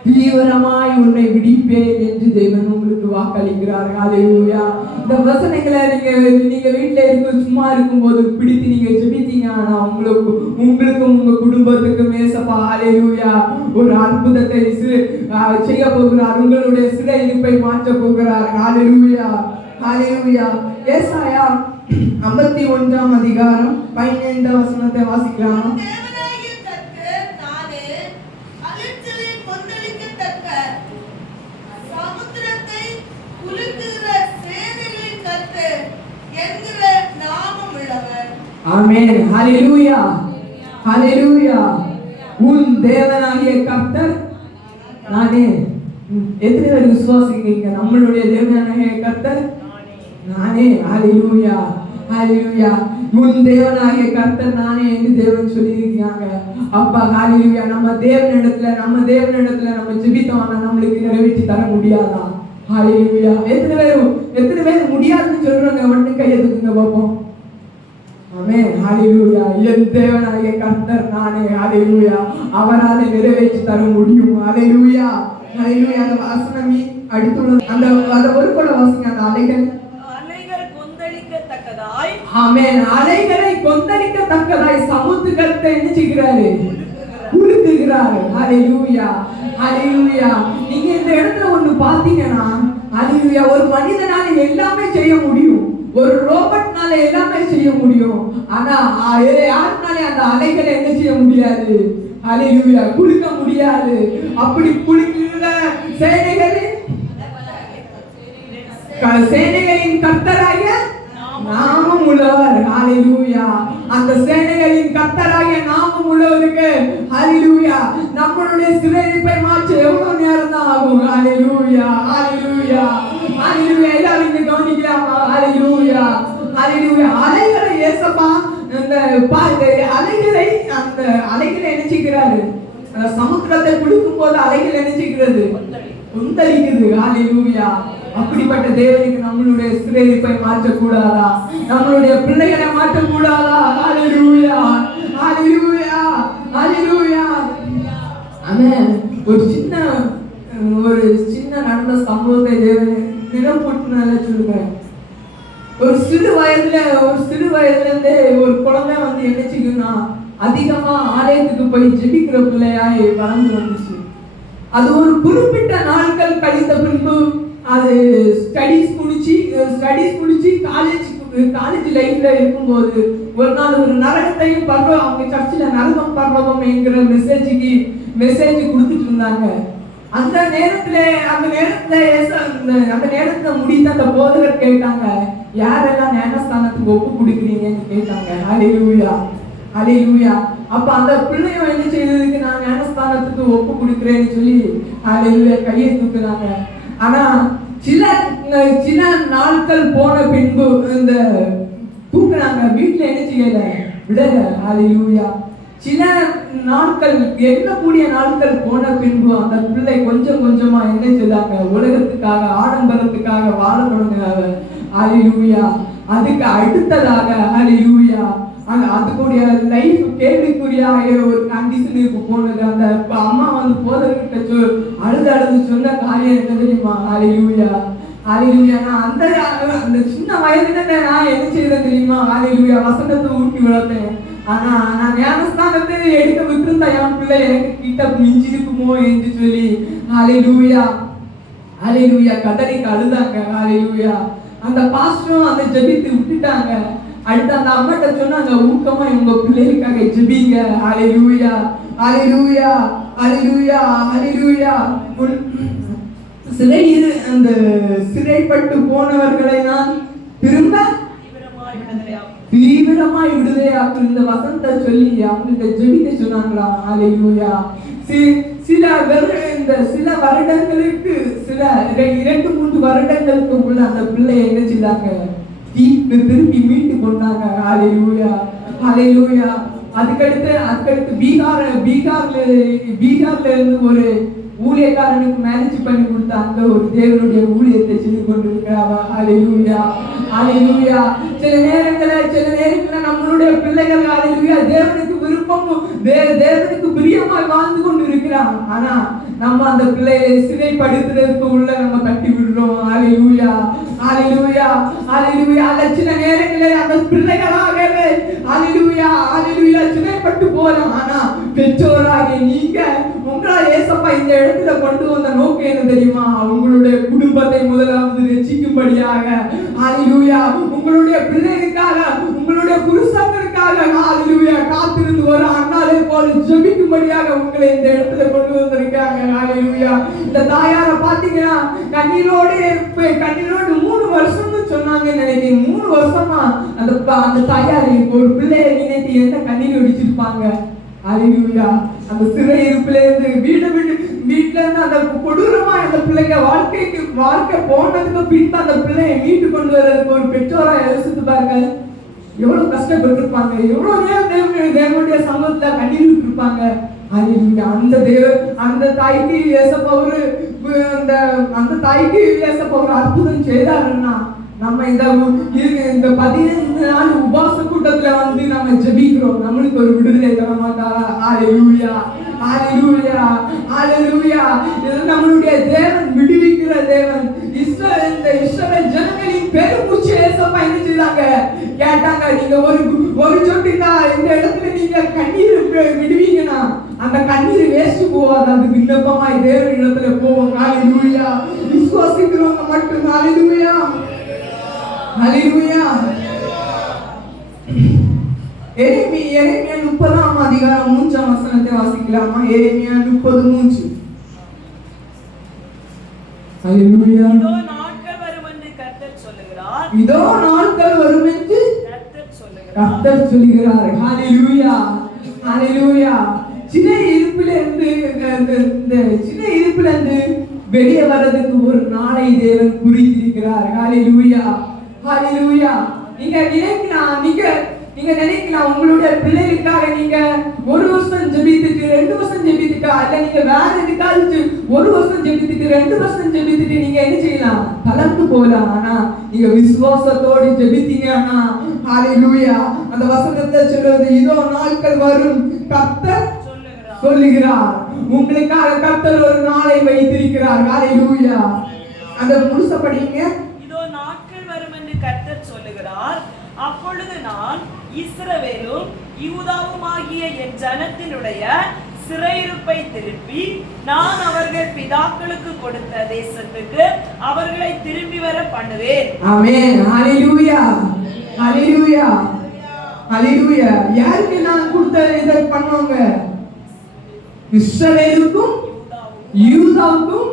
தீவிரமாய் உன்னை விடிப்பேன் என்று தேவன் உங்களுக்கு வாக்களிக்கிறார். ஹalleluya. இந்த வசனங்களை நீங்க வீட்டுல சும்மா இருக்கும்போது பிடித்து நீங்க ஜெபித்தீங்க. ஆனா உங்களுக்கும் உங்க குடும்பத்துக்கும் ஏசப்பா ஹalleluya ஒரு அற்புதத்தை செய்ய போகிறார். உங்களுடைய சிறை இருப்பை மாற்ற போகிறார். ஹalleluya, ஹalleluya. ஏசாயா 51 அதிகாரம் 15 வசனத்தை வாசிக்கலாம். ஆமென். ஹalleluya, ஹalleluya. உன் தேவனாகிய கர்த்தர் நானே. எத்தனை பேர் விசுவாசிக்கிறீங்க நம்மளுடைய தேவனாகிய கர்த்தர் நானே? ஹalleluya, ஹalleluya. உன் தேவனாகிய கர்த்தர் நானே என்று தேவன் சொல்லியிருக்காங்க. அப்ப ஹalleluya நம்ம தேவனிடத்துல நம்ம ஜெபித்தோம்னா நம்மளுக்கு நிறைவேற்றி தர முடியாதா? ஹalleluya. எத்தனை பேர் முடியாதுன்னு சொல்றாங்க? ஒண்ணு கையை தூக்குங்க பாப்போம். ஆமென். ஹalleluya. என் தேவனாகிய கர்த்தர் நானே. ஹalleluya. அவராலே நிறைவேற்றி தர முடியும். ஹalleluya, ஹalleluya. அந்த வசனமே அடுத்துள்ள அந்த ஒரு கூட வாசிங்க. அந்த அலைகள் கொந்தளிக்கத்தக்கதாய், ஆமென், அலைகளை கொந்தளிக்கத்தக்கதாய் சமுத்திரத்தை என்ன செய்கிறாரு? உருக்குகிறாரு. ஹalleluya, ஹalleluya. நீங்க இந்த இடத்துல ஒண்ணு பாத்தீங்கன்னா ஹalleluya ஒரு மனிதனால எல்லாமே செய்ய முடியும், ஒரு ரோபோட்னால எல்லாமே செய்ய முடியும். ஆனா யாருனால அந்த அலைகளை என்ன செய்ய முடியாது? ஹalleluya குளிக்க முடியாது. அப்படி குளிக்கிற சேனைகளின் கர்த்தராகிய நாமம் உள்ளவர். ஹalleluya. அந்த சேனைகளின் கர்த்தராகிய நாமம் உள்ளவருக்கு ஹalleluya நம்மளுடைய சிறையிருப்பை மாற்ற எவ்வளவு நேரம் தான் ஆகும்? ஹalleluya, ஹalleluya, ஹalleluya. அலைகளை அந்த அலைகளை நினைச்சுக்கிறாரு. சமுத்திரத்தை குளிக்கும் போது அலைகள் நினைச்சுக்கிறது உந்தளிக்குது. ஹalleluya. அப்படிப்பட்ட தேவனுக்கு நம்மளுடைய சிறையிருப்பை மாற்றக்கூடாதா? நம்மளுடைய பிள்ளைகளை மாற்றக்கூடாதா? ஹalleluya, ஹalleluya, ஹalleluya. ஆமென். ஒரு சின்ன நடந்த சம்பவத்தை தேவன் நினைப்பூட்டினால சொல்லுகிறேன். ஒரு சிறு வயதுல இருந்தே ஒரு குழந்தை வந்து என்ன செய்யும்னா அதிகமா ஆலயத்துக்கு போய் ஜெபிக்கிற பிள்ளையாய் வளர்ந்து வந்துச்சு. அது ஒரு குறிப்பிட்ட நாட்கள் கழிந்த பின்பு அது ஸ்டடீஸ் முடிச்சு காலேஜ் லைஃப்ல இருக்கும்போது ஒரு நாள் ஒரு நரகத்தையும் பரலோகம், அவங்க சர்ச்சில் நரகம் பரலோகம் என்கிற மெசேஜ் கொடுத்துட்டு இருந்தாங்க. அந்த நேரத்துல முடித்த அந்த போதகர் கேட்டாங்க, யாரெல்லாம் ஞானஸ்தானத்துக்கு ஒப்பு கொடுக்குறீங்கன்னு கேட்டாங்க. ஹalleluya, ஹalleluya. அப்ப அந்த பிள்ளையும் என்ன செய்ததுக்கு, நான் ஞானஸ்தானத்துக்கு ஒப்பு கொடுக்குறேன்னு சொல்லி ஹalleluya கையை தூக்குறாங்க. ஆனா சில நாட்கள் போன பின்பு இந்த தூக்குறாங்க, வீட்டுல என்ன செய்யல, விடல. ஹalleluya. சில நாட்கள் எண்ணக்கூடிய நாட்கள் போன பின்பு அந்த பிள்ளை கொஞ்சம் கொஞ்சமா என்ன செய்தாங்க, உலகத்துக்காக ஆடம்பரத்துக்காக வாழ தொடங்கினாங்க. ஹalleluya. அதுக்கு அடுத்ததாக ஹalleluya அதுக்குடைய லைஃப் கேள்விக்குறியாக ஒரு கண்டிஷனுக்கு போனது. அந்த அம்மா வந்து போதகிட்ட அழுது சொன்ன காரியம் என்ன தெரியுமா? ஹalleluya, ஹalleluya. நான் அந்த சின்ன வயதுல நான் என்ன செய்தேன் தெரியுமா? ஹalleluya வசனத்தை ஊட்டி வளர்த்தேன். ஆனா நான் ஞானஸ்தானத்தை எடுக்க விட்டுருந்தா என் பிள்ளை எனக்கு கிட்ட மிஞ்சிருக்குமோ என்று சொல்லி ஹalleluya, ஹalleluya கதறிக்கு அழுதாங்க. ஹalleluya. அந்த பாஸ்டரும் அந்த ஜெபித்து விட்டுட்டாங்க. அடுத்து அந்த அம்மாட்ட சொன்னாங்க, ஊக்கமா உங்க பிள்ளைகளுக்காக ஜெபிங்க. ஹalleluya, ஹalleluya, ஹalleluya, ஹalleluya. அந்த சிறைப்பட்டு போனவர்களை நான் திரும்ப தீவிரமாய் விடுதலையாக்கும் இந்த வசனத்தை சொல்லி அவங்களுக்கு ஜெபிக்க சொன்னாங்களா? ஹalleluya. சில வருடங்களுக்கு 2-3 வருடங்களுக்கு உள்ள அந்த பிள்ளை என்ன செய்தாங்க, திருப்பி மீட்டு கொண்டாங்க. ஹalleluya, ஹalleluya. அதுக்கடுத்து பீகார்ல இருந்து ஒரு ஊழியக்காரனுக்கு மேரேஜ் பண்ணி கொடுத்த அந்த ஒரு தேவனுடைய ஊழியத்தை செய்து கொண்டிருக்கிறாங்க. ஹalleluya, ஹalleluya. சில நேரத்துல நம்மளுடைய பிள்ளைகள் ஹalleluya தேவனுக்கு விருப்பமும் தேவனுக்கு பிரியமாய் வாழ்ந்து கொண்டு இருக்கிறாங்க. ஆனா நம்ம அந்த பிள்ளைகளை சிறைப்படுத்துறதுக்கு உள்ள நம்ம தட்டி விடுறோம். ஹalleluya, ஹalleluya, ஹalleluya. சில நேரங்களில் அந்த பிள்ளைகளாகவே ஹalleluya, ஹalleluya சிறைப்பட்டு போறோம். ஆனா பெற்றோராகிய நீங்க உங்களை ஏசப்பா இந்த இடத்துல கொண்டு வந்த நோக்கம் என்ன தெரியுமா? உங்களுடைய குடும்பத்தை முதலாவது ரட்சிக்கும்படியாக. ஹalleluya. உங்களுடைய பிள்ளைகளுக்காக, உங்களுடைய புருஷனுக்காக ஹalleluya காத்திருந்து ஒரு அண்ணாலே போல ஜெபிக்கும்படியாக உங்களை இந்த இடத்துல கொண்டு வந்திருக்காங்க. ஹalleluya. இந்த தாயார பாத்தீங்கன்னா கண்ணீரோடு 3 வருஷம்னு சொன்னாங்க நினைக்கிறேன். 3 வருஷமா அந்த தாயார் ஒரு பிள்ளையை நினைத்து என்ன கண்ணீர் அடிச்சிருப்பாங்க. ஹalleluya. அந்த சிறை இருப்பில இருந்து வீட்டுல இருந்து அந்த கொடூரமா அந்த பிள்ளைங்க வாழ்க்கை போனதுக்கு பின்பு அந்த பிள்ளையை மீட்டு கொண்டு வர்றதுக்கு ஒரு பெற்றோரா யோசித்து பாருங்க, எவ்வளவு கஷ்டப்பட்டு இருப்பாங்க, எவ்வளவு நேரம் தேவனுடைய சமூகத்துல கண்ணீர் விட்டு இருப்பாங்க. ஹalleluya. அந்த தாய்க்கு ஏசப்பா ஒரு அற்புதம் செய்தாருன்னா நம்ம இந்த 15 நாள் உபாச கூட்டத்துல வந்து நம்ம ஜெபிக்கிறோம், நம்மளுக்கு ஒரு விடுதலை தர மாட்டாரா? ஹalleluya, ஹalleluya, ஹalleluya. இது நம்மளுடைய தேவன், விடுவிக்கிற தேவன். இஸ்ரவேல் ஜனங்களின் பெருமூச்சு ஏசப்பா என்ன செய்தாங்க, கேட்டாங்க, நீங்க ஒரு சொட்டினா இந்த இடத்துல நீங்க கண்ணீர் விடுவீங்கன்னா அந்த கண்ணீர் வேஸ்ட் போவாது, அது விண்ணப்பமாய் தேவன் இடத்துல போவோம். ஹalleluya. விசுவாசிக்கிறவங்க மட்டும் ஹalleluya, ஹalleluya. எரேமியா 30ஆம் அதிகாரம் 3ஆம் வசனத்தை வாசிக்கலாமா? எரேமியா 30:3. ஹalleluya. இதோ நாட்கள் வரும் என்று கர்த்தர் சொல்லுகிறார். இதோ நாட்கள் வரும் என்று கர்த்தர் சொல்லுகிறார். ஹalleluya, ஹalleluya. சின்ன இருப்பிலிருந்து வெளியே வர்றதுக்கு ஒரு நாளை தேவன் குறித்திருக்கிறார். ஹalleluya, ஹalleluya. நீங்க நீங்க நினைக்கலாம் உங்களுடைய பிள்ளைகளுக்காக நீங்க 1 வருஷம் ஜெபித்துட்டு 2 வருஷம் ஜெபித்துட்டு அல்ல நீங்க வேற எதுக்காவது 1 வருஷம் ஜெபித்துட்டு 2 வருஷம் ஜெபித்துட்டு நீங்க என்ன செய்யலாம்? தளர்ந்து போகலாம். ஆனா நீங்க விசுவாசத்தோடு ஜெபித்தீங்கன்னா ஹalleluya அந்த வசனத்தை சொல்றது இதோ நாட்கள் வரும் கர்த்தர் சொல்லுகிறார் உங்களுக்காக கர்த்தர் ஒரு நாளை வைத்திருக்கிறார். ஹalleluya அந்த முழுச படிங்க. இதோ நாட்கள் வரும் என்று கர்த்தர் சொல்லுகிறார், அப்பொழுது நான் இஸ்ரவேலும் யூதாவுமாகிய என் ஜனத்தினுடைய சிறையிருப்பை திருப்பி நான் அவர்கள் பிதாக்களுக்கு கொடுத்த தேசத்துக்கு அவர்களை திரும்பி வர பண்ணுவேன். ஆமென். ஹalleluya ஹalleluya ஹalleluya. யாருக்கு நான் கொடுத்த இதை பண்ணுவாங்க? இஸ்ரவேலுக்கும் யூதாவுக்கும்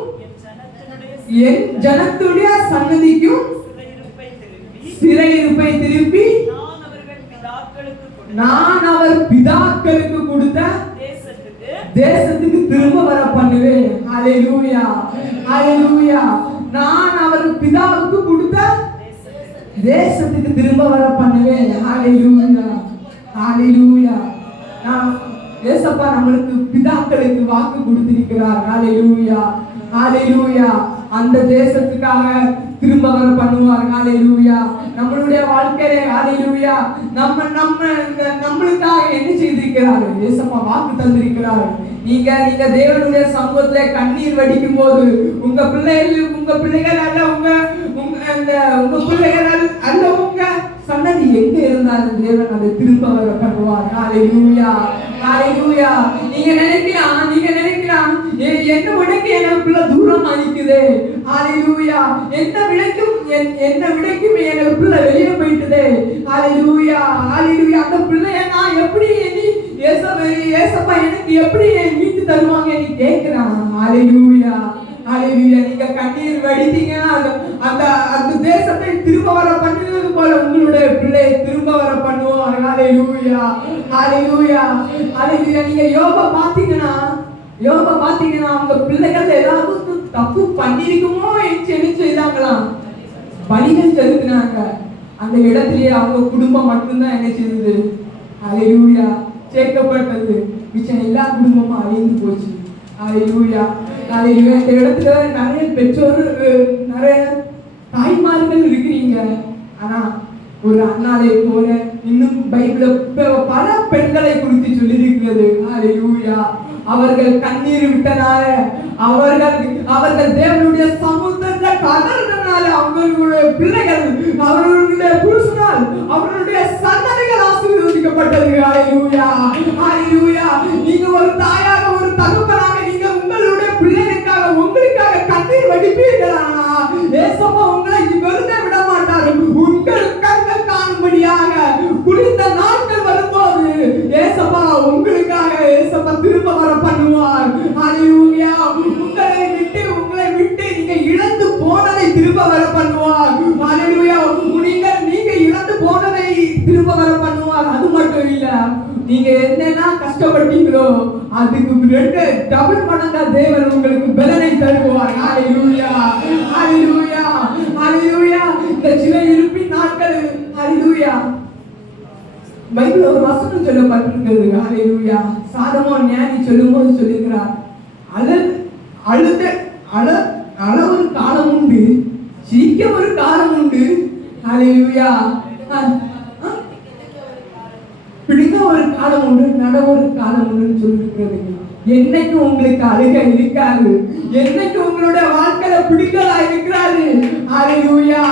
என் ஜனத்துடைய சன்னதிக்கும் சிறையிருப்பை திருப்பி நான் அவர் பிதாக்களுக்கு கொடுத்த தேசத்துக்கு திரும்ப வர பண்ணுவேன். ஹalleluya ஹalleluya. நான் அவர் பிதாவுக்கு கொடுத்த தேசத்துக்கு திரும்ப வர பண்ணுவேன். ஹalleluya ஹalleluya. நான் ஏசப்பா நம்மளுக்கு பிதாக்களுக்கு வாக்கு கொடுத்திருக்கிறார். ஹalleluya ஹalleluya. அந்த தேசத்துக்காக திரும்ப வர பண்ணுவார். ஹalleluya. நம்மளுடைய வாழ்க்கையிலே ஹalleluya நம்மளுக்காக என்ன செய்திருக்கிறார்? ஏசப்பா வாக்கு தந்திருக்கிறார். நீங்க தேவனுடைய சமூகத்திலே கண்ணீர் வடிக்கும் போது உங்க பிள்ளைகள் அல்ல உங்க பிள்ளைகள் அல்ல உங்க சன்னதி எங்க இருந்தாலும் தேவன் அதை திரும்ப வர பண்ணுவார். ஹalleluya ஹalleluya. நீங்க நினைக்கலாம் என்ன விடக்கு எனக்குள்ள தூரமா இருக்குது. ஹalleluya என்ன விடக்கும் எனக்குள்ள வெளியே போயிட்டதே. ஹalleluya ஹalleluya. அந்த பிள்ளைய நான் எப்படி ஏசப்பா எனக்கு எப்படி மீட்டு தருவாங்க நீ கேட்கிறான். ஹalleluya ஹalleluya. நீங்க கண்ணீர் வடித்தீங்கன்னா அந்த தேசத்தை திரும்ப வர பண்ணுவது போல உங்களுடைய பிள்ளை திரும்ப வர பண்ணுவார். ஹalleluya ஹalleluya ஹalleluya. நீங்க யோபா பாத்தீங்கன்னா உங்க பிள்ளைகள் ஏதாவது தப்பு பண்ணிருக்குமோ என்ன செய்தாங்களாம்? பலிகள் செலுத்தினாங்க. அந்த இடத்திலேயே அவங்க குடும்பம் மட்டும்தான் என்ன செய்தது? ஹalleluya சேர்க்கப்பட்டது. மிச்சம் எல்லா குடும்பமும் அழிந்து போச்சு. ஹalleluya ஹalleluya. இந்த இடத்துல நிறைய பெற்றோர் நிறைய தாய்மார்கள் இருக்கிறீங்க. ஆனா ஒரு அண்ணாதை போல இன்னும் பைபிள்ல பல பெண்களை குறித்து சொல்லி இருக்கிறது. ஹalleluya. அவர்கள் கண்ணீர் விட்டனால அவர்கள் தேவனுடைய சமூகத்தை கதறினால அவர்களுடைய பிள்ளைகள் அவர்களுடைய புருஷனால் அவர்களுடைய சந்ததிகள் ஆசீர்வதிக்கப்பட்டது. ஹalleluya ஹalleluya. நீங்க ஒரு தாயாக ஒரு தகப்பனாக நீங்க உங்களுடைய பிள்ளைகளுக்காக உங்களுக்காக கண்ணீர் வடிப்பீர்களா? ஏசப்பா உங்களை வெறுതെ விட மாட்டார். உங்கள் கண்கள் காணும்படியாக குறித்த நாட்கள் வரும்போது ஏசப்பா உங்களுக்காக ஏசப்பா திரும்ப வர பண்ணுவார். ஹalleluya. உங்களை விட்டு நீங்க இழந்து போனதை திரும்ப வர பண்ணுவார். ஹalleluya. நீங்க இழந்து போனதை திரும்ப வர பண்ணுவார். அது மட்டும் இல்ல, நீங்க என்னெல்லாம் கஷ்டப்பட்டீங்களோ அதுக்கு 2 டபுள் மடங்கா தேவன் உங்களுக்கு பலனை தருவார். ஹalleluya ஹalleluya ஹalleluya. இந்த சிலை இருப்பின் நாட்கள் ஹalleluya. பைபிள்ல ஒரு வசனம் சொல்லப்பட்டிருக்கிறது. ஹalleluya. சாலமோன் ஞானி சொல்லும்போது சொல்லியிருக்கிறார், அழ ஒரு காலம் உண்டு, சிரிக்க ஒரு காலம் உண்டு. ஹalleluya. பிடிக்க ஒரு காலம் உண்டு, நட ஒரு காலம் உண்டுன்னு சொல்லியிருக்கிறது. என்னைக்கு உங்களுக்கு அழுகை இருக்காது, என்னைக்கு உங்களுடைய வாழ்க்கையில பிடிக்கலா இருக்கிறாரு. ஹalleluya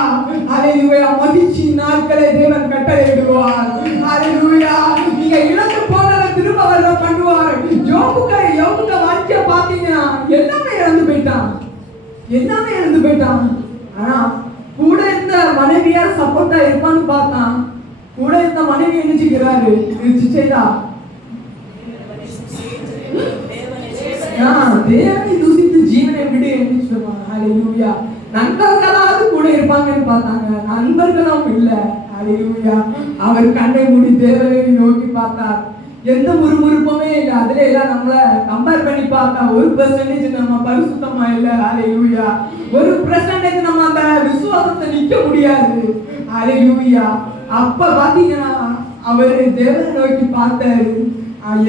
ஹalleluya. மகிழ்ச்சி நாட்களை தேவன் கட்டளையிடுவார். ஹalleluya. நீங்க இழந்து போனதை திரும்ப வர பண்ணுவார். யோபுக்கு வாழ்க்கைய பாத்தீங்கன்னா எல்லாமே இழந்து போயிட்டான். ஆனா கூட இருந்த மனைவியார் சப்போர்ட்டா இருப்பான்னு பார்த்தான். கூட இருந்த மனைவி என்ன செய்கிறாரு? செய்தா தேவனை தூசித்து ஜீவனை விடு என்று சொல்லுவாங்க. ஹalleluya. நண்பர்களாவது கூட இருப்பாங்கன்னு பார்த்தாங்க, நண்பர்களும் இல்ல. ஹalleluya. அவர் கண்ணை மூடி தேவனை நோக்கி பார்த்தார். எந்த முறுமுறுப்புமே இல்லை. அதுல எல்லாம் நம்மள கம்பேர் பண்ணி பார்த்தா 1% நம்ம பரிசுத்தமா இல்லை. ஹalleluya. 1% நம்ம அந்த விசுவாசத்தை நிக்க முடியாது. ஹalleluya. அப்ப பாத்தீங்கன்னா அவர் தேவனை நோக்கி பார்த்தாரு.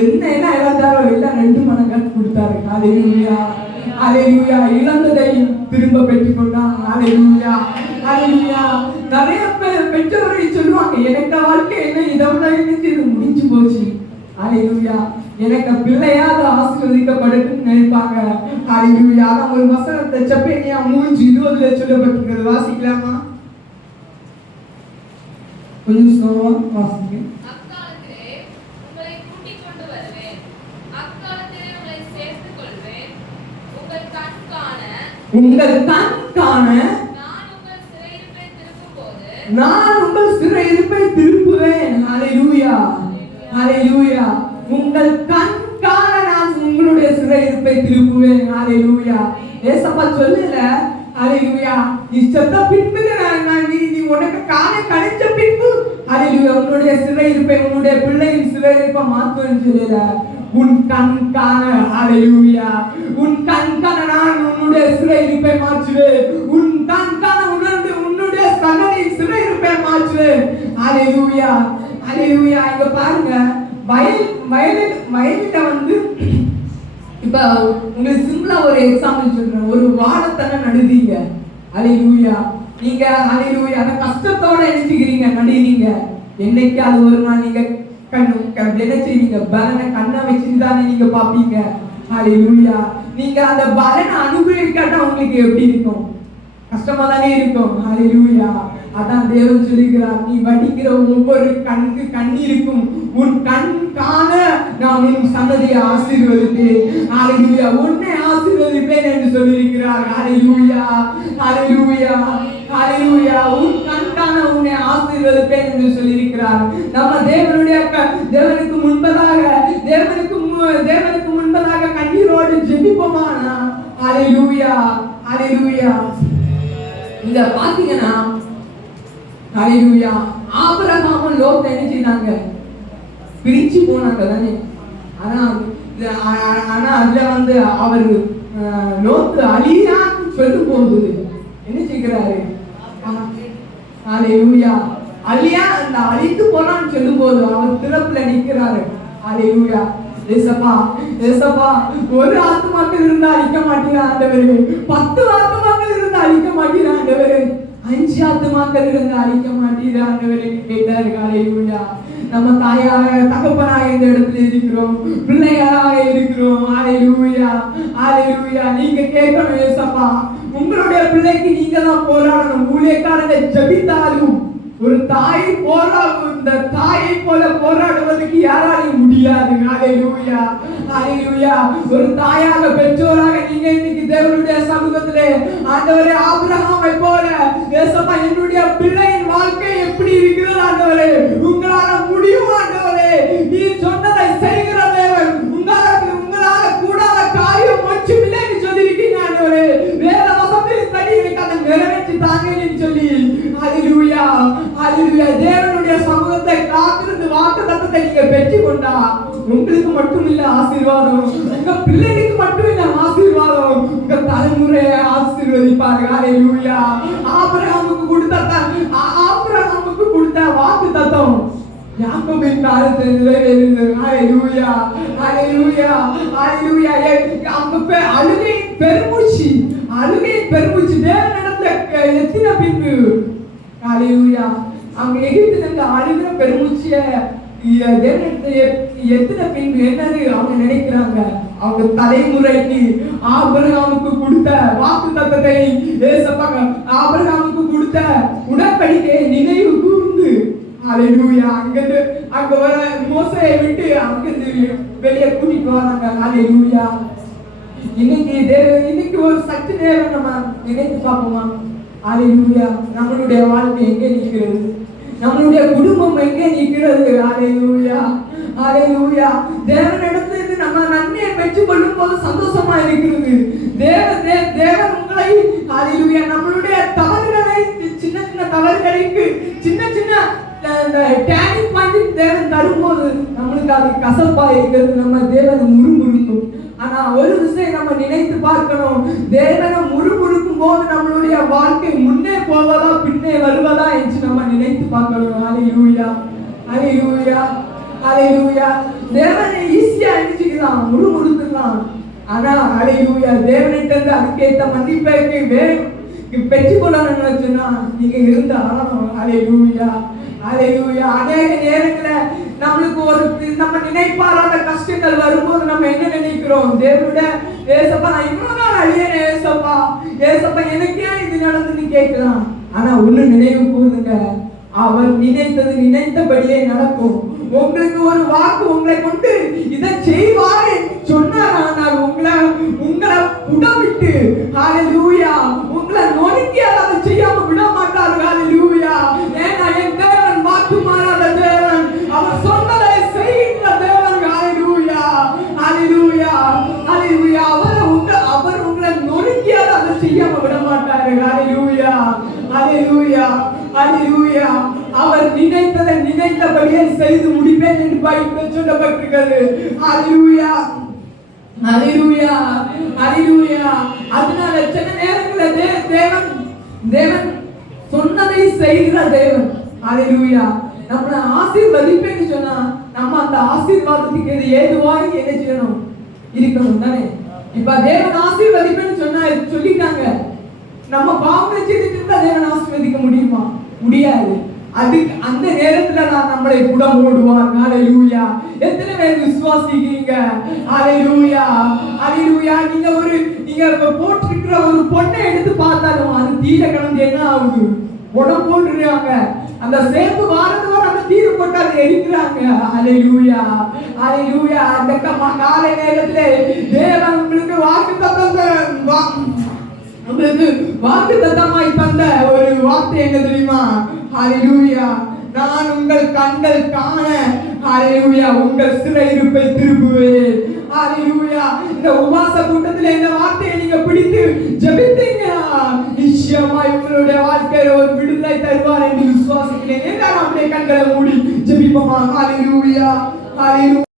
என்ன இழந்தாரோ எல்லாம் 2 மடங்காக கொடுத்தாரு. ஹல்லேலூயா, ஹல்லேலூயா. இழந்ததை திரும்ப பெற்றுக்கொண்டான். ஹல்லேலூயா, ஹல்லேலூயா. நிறைய பேர் பெற்றோரை சொல்லுவாங்க, எனக்கு வாழ்க்கை என்ன இதோட இது முடிஞ்சு போச்சு. ஹல்லேலூயா, எனக்கு பிள்ளையாவது ஆசீர்வதிக்கப்படட்டும்னு நினைப்பாங்க. ஹல்லேலூயா. அதான் ஒரு வசனத்தை செப்பனியா 3:20 சொல்லப்பட்டிருக்கிறது. வாசிக்கலாமா? கொஞ்சம் ஸ்லோவா வாசிங்க. அக்காலத்திலே உங்களை கூட்டிக் கொண்டு வருவேன், அக்காலத்திலே உங்களை சேர்த்துக் கொள்வேன். உங்கள் கண் காண நான் உங்கள் சிறையிருப்பை திருப்புவேன். ஹல்லேலூயா, ஹல்லேலூயா. உங்கள் கண் காண நான் உங்களுடைய சிறையிருப்பை திருப்புவேன். ஹல்லேலூயா. ஏசப்பா சொல்லல, ஹல்லேலூயா, நீ செத்த பின்பு நீ உனக்கு காண கழிச்ச பின்பு ஹல்லேலூயா உன்னுடைய சிறையிருப்பை உன்னுடைய பிள்ளையின் சிறையிருப்பை மாற்றுவேன்னு சொல்லல. உன் கண் காண, ஹல்லேலூயா, உன் கண் காண நான் உன்னுடைய சிறையிருப்பை மாற்றுவேன். உன் கண் காண உன்னுடைய சகோதரின் சிறையிருப்பை மாற்றுவேன். ஹல்லேலூயா, ஹல்லேலூயா. இங்க பாருங்க, வயலில வந்து இப்ப உங்களுக்கு சிம்பிளா ஒரு எக்ஸாம்பிள் சொல்றேன். ஒரு வாழைத்தனை நடுதீங்க. ஹல்லேலூயா. நீங்க ஹல்லேலூயா அந்த கஷ்டத்தோட நினைச்சுக்கிறீங்க, நடுறீங்க. என்னைக்கு அது ஒரு நாள் நீங்க என்ன செய்வீங்க? பலனை கண்ணை வச்சுதானே நீங்க பாப்பீங்க. ஹல்லேலூயா. நீங்க அந்த பலனை அனுபவிக்காட்டா உங்களுக்கு எப்படி இருக்கும்? கஷ்டமா தானே இருக்கும். ஹல்லேலூயா. அதான் தேவன் சொல்லுகிறார், நீ வடிக்கிற ஒவ்வொரு கண்ணுக்கு கண்ணீருக்கும் உன் கண் காண நான் உன் சந்ததியை ஆசீர்வதிப்பேன். ஹல்லேலூயா. உன்னை ஆசீர்வதிப்பேன் என்று சொல்லியிருக்கிறார். ஹல்லேலூயா, ஹல்லேலூயா, ஹல்லேலூயா. உன் கண் காண உன்னை ஆசீர்வதிப்பேன் என்று சொல்லியிருக்கிறார். நம்ம தேவனுக்கு முன்பதாக கண்ணீரோடு ஜெபிப்போமானா? ஹல்லேலூயா, ஹல்லேலூயா. இத பாத்தீங்கன்னா ஹல்லேலூயா, ஆபிரகாமும் லோத்தை என்ன செய்தாங்க? பிரிச்சு போனாங்க தானே. ஆனா அதுல வந்து அவர் லோத்து அழியான்னு சொல்லும் போது என்ன செய்கிறாரு? ஹல்லேலூயா, அழியா அந்த அழித்து போனான்னு சொல்லும் போது அவர் திறப்புல நிற்கிறாரு. ஹல்லேலூயா. ஏசப்பா, ஏசப்பா, ஒரு ஆத்துமாக்கள் இருந்தா அழிக்க மாட்டீங்க ஆண்டவரே, 10 ஆத்துமாக்கள் இருந்தா அழிக்க மாட்டீங்க ஆண்டவரே, 5 ஆத்துமாக்கள் இருந்தா அழிக்க மாட்டீங்க ஆண்டவரே கேட்டாரு. ஹல்லேலூயா. நம்ம தாயாக தகப்பனாக இந்த இடத்துல இருக்கிறோம், பிள்ளைகளாக இருக்கிறோம். ஹல்லேலூயா, ஹல்லேலூயா. நீங்க கேட்கணும், ஏசப்பா உங்களுடைய பிள்ளைக்கு நீங்க தான் போராடணும். ஊழியக்காரங்க ஜெபித்தாலும் ஒரு தாய் இந்த தாயை போல போராடுவதற்கு யாராலையும் முடியாது. ஹல்லேலூயா, ஹல்லேலூயா. ஒரு தாயாக பெற்றோராக நீங்க இன்னைக்கு தேவனுடைய சமூகத்திலே ஆண்டவரே ஆபிரகாமை போல ஏசப்பா என்னுடைய பிள்ளையின் வாழ்க்கை எப்படி இருக்கிறது ஆண்டவரே உங்களால முடியும் ஆண்டவரே. நீ சொன்னதை செய்கிற தேவன், உங்களால கூடாத காரியம் ஒன்றுமில்லைன்னு சொல்லியிருக்கீங்க ஆண்டவரே. வேத வசனத்தில் படி எனக்கு அதை நிறைவேற்றி தாங்கன்னு சொல்லி ஹல்லேலூயா, ஹல்லேலூயா. தேவனுடைய சமூகத்தை காத்திருந்து வாக்குத்தத்தத்தை நீங்க பெற்றுக்கொண்டா உங்களுக்கு மட்டும் இல்ல ஆசீர்வாதம், உங்க பிள்ளைகளுக்கு மட்டும் இல்ல ஆசீர்வாதம், உங்க தலைமுறையை ஆசீர்வதிப்பார்கள். ஹல்லேலூயா. ஆபிரகாமுக்கு கொடுத்த வாக்குத்தத்தம் யாக்கோபின் காலத்தில் நிறைவேறியது. ஹல்லேலூயா, ஹல்லேலூயா, ஹல்லேலூயா. அங்க அழுகையின் பெருமூச்சு தேவனிடத்துல எத்தின பின்பு ஹல்லேலூயா அவங்க எகிப்துல இருந்து அழுகிற பெருமூச்சிய எத்தனை பின்பு என்னது அவங்க நினைக்கிறாங்க? அவங்க தலைமுறைக்கு ஆபிரகாமுக்கு கொடுத்த வாக்குத்தத்தத்தை ஆபிரகாமுக்கு கொடுத்த உடன்படிக்கையை நினைவு கூர்ந்து ஹல்லேலூயா அங்க வர மோசேயை விட்டு அங்கிருந்து வெளியே கூட்டிட்டு வராங்க. ஹல்லேலூயா. இன்னைக்கு ஒரு சக்தி நேரம் நம்ம நினைத்து பார்ப்போமா? ஹல்லேலூயா. நம்மளுடைய வாழ்க்கை எங்கே நிற்கிறது? நம்மளுடைய குடும்பம் எங்கே நிற்கிறது? ஹல்லேலூயா, ஹல்லேலூயா. தேவனிடத்திலிருந்து நம்ம நன்மையை பெற்றுக் கொள்ளும் போது சந்தோஷமா இருக்கிறது. தேவன் உங்களை ஹல்லேலூயா நம்மளுடைய தவறுகளை சின்ன தவறுகளுக்கு சின்ன டேனிங் பாயிண்ட் தேவன் தரும்போது நம்மளுக்கு அது கசப்பா இருக்கிறது. நம்ம தேவனை முறுமுறுக்கும். ஆனா ஒரு விஷயம் நம்ம நினைத்து பார்க்கணும், தேவனை முறுமுறுக்கும் போது நம்மளுடைய வாழ்க்கை முன்னே போவதா பின்னே வருவதா என்று நம்ம நினைத்து பார்க்கணும். ஹல்லேலூயா, ஹalleluya ஹalleluya. தேவனை ஈஸியா நினைச்சுக்கலாம், முழுமுழுத்துக்கலாம். ஆனா ஹalleluya தேவனிட்ட இருந்து அதுக்கேற்ற மன்னிப்பை பெற்றுக்கொள்ளணும்னு சொன்னா நீங்க இருந்த ஆழம். ஹalleluya ஹalleluya. அநேக நேரத்துல நம்மளுக்கு ஒரு நம்ம நினைப்பாராத கஷ்டங்கள் வரும்போது நம்ம என்ன நினைக்கிறோம்? தேவனுடைய ஏசப்பா நான் இவ்வளவு நாள் அழியேன், ஏசப்பா ஏசப்பா எனக்கு ஏன் இது நடந்துன்னு கேட்கலாம். ஆனா ஒண்ணு நினைவு கூறுங்க, அவர் நினைத்தது நினைத்தபடியே நடக்கும். உங்களுக்கு ஒரு வாக்கு உங்களை கொண்டு இதை செய்வார் என்று சொன்னார். ஆனால் உங்களை உடவிட்டு ஹalleluya உங்களை நொறுக்கி அதை செய்யாம விட மாட்டார். ஹalleluya. ஏன்னா என் தேவன் வாக்கு மாறாத தேவன், அவர் சொன்னதை செய்கின்ற தேவன். ஹalleluya ஹalleluya ஹalleluya. அவர் உங்களை நொறுக்கி அதை செய்யாம விட மாட்டாரு. ஹalleluya ஹalleluya ஹalleluya. அவர் நினைத்ததை நினைத்தபடியே செய்து முடிப்பேன் என்று பைபிளில் சொல்லப்பட்டிருக்கிறது. ஹalleluya ஹalleluya ஹalleluya. அதனால சில நேரங்களில் தேவன் சொன்னதை செய்கிற தேவன். ஹalleluya. நம்மள ஆசீர்வதிப்பேன்னு சொன்னா நம்ம அந்த ஆசீர்வாதத்துக்கு ஏதுவாக என்ன செய்யணும்? இருக்கணும் தானே. இப்ப தேவன் ஆசீர்வதிப்பேன்னு சொன்னா சொல்லிட்டாங்க. நம்ம பாவங்களை செய்துட்டு இருந்தா தேவன் ஆசீர்வதிக்க முடியுமா? முடியாது. அதுக்கு அந்த நேரத்துல நான் நம்மளை புடம் ஓடுவார். ஹalleluya. எத்தனை பேர் விசுவாசிக்கிறீங்க? ஹalleluya ஹalleluya. நீங்க போட்டிருக்கிற ஒரு பொண்ணை எடுத்து பார்த்தாலும் அது தீர கலந்து என்ன ஆகுது? உடம் போட்டுறாங்க. அந்த சேப்பு வாரது வர அந்த தீர போட்டு அதை எரிக்கிறாங்க. ஹalleluya ஹalleluya. அந்த காலை நேரத்திலே தேவன் உங்களுக்கு வாக்குத்தத்தமாய் தந்த ஒரு வார்த்தை என்ன தெரியுமா? ஹalleluya. நான் உங்கள் கண்கள் காண ஹalleluya உங்கள் சிறையிருப்பை திருப்புவேன். ஹalleluya. இந்த உபவாச கூட்டத்தில் இந்த வார்த்தையை நீங்க பிடித்து ஜெபித்தீங்கன்னா நிச்சயமாய் உங்களுடைய வாழ்க்கையில ஒரு விடுதலை தருவார் என்று விசுவாசிக்கிறேன். எல்லாரும் அப்படியே கண்களை மூடி ஜெபிப்போமா? ஹalleluya ஹalleluya.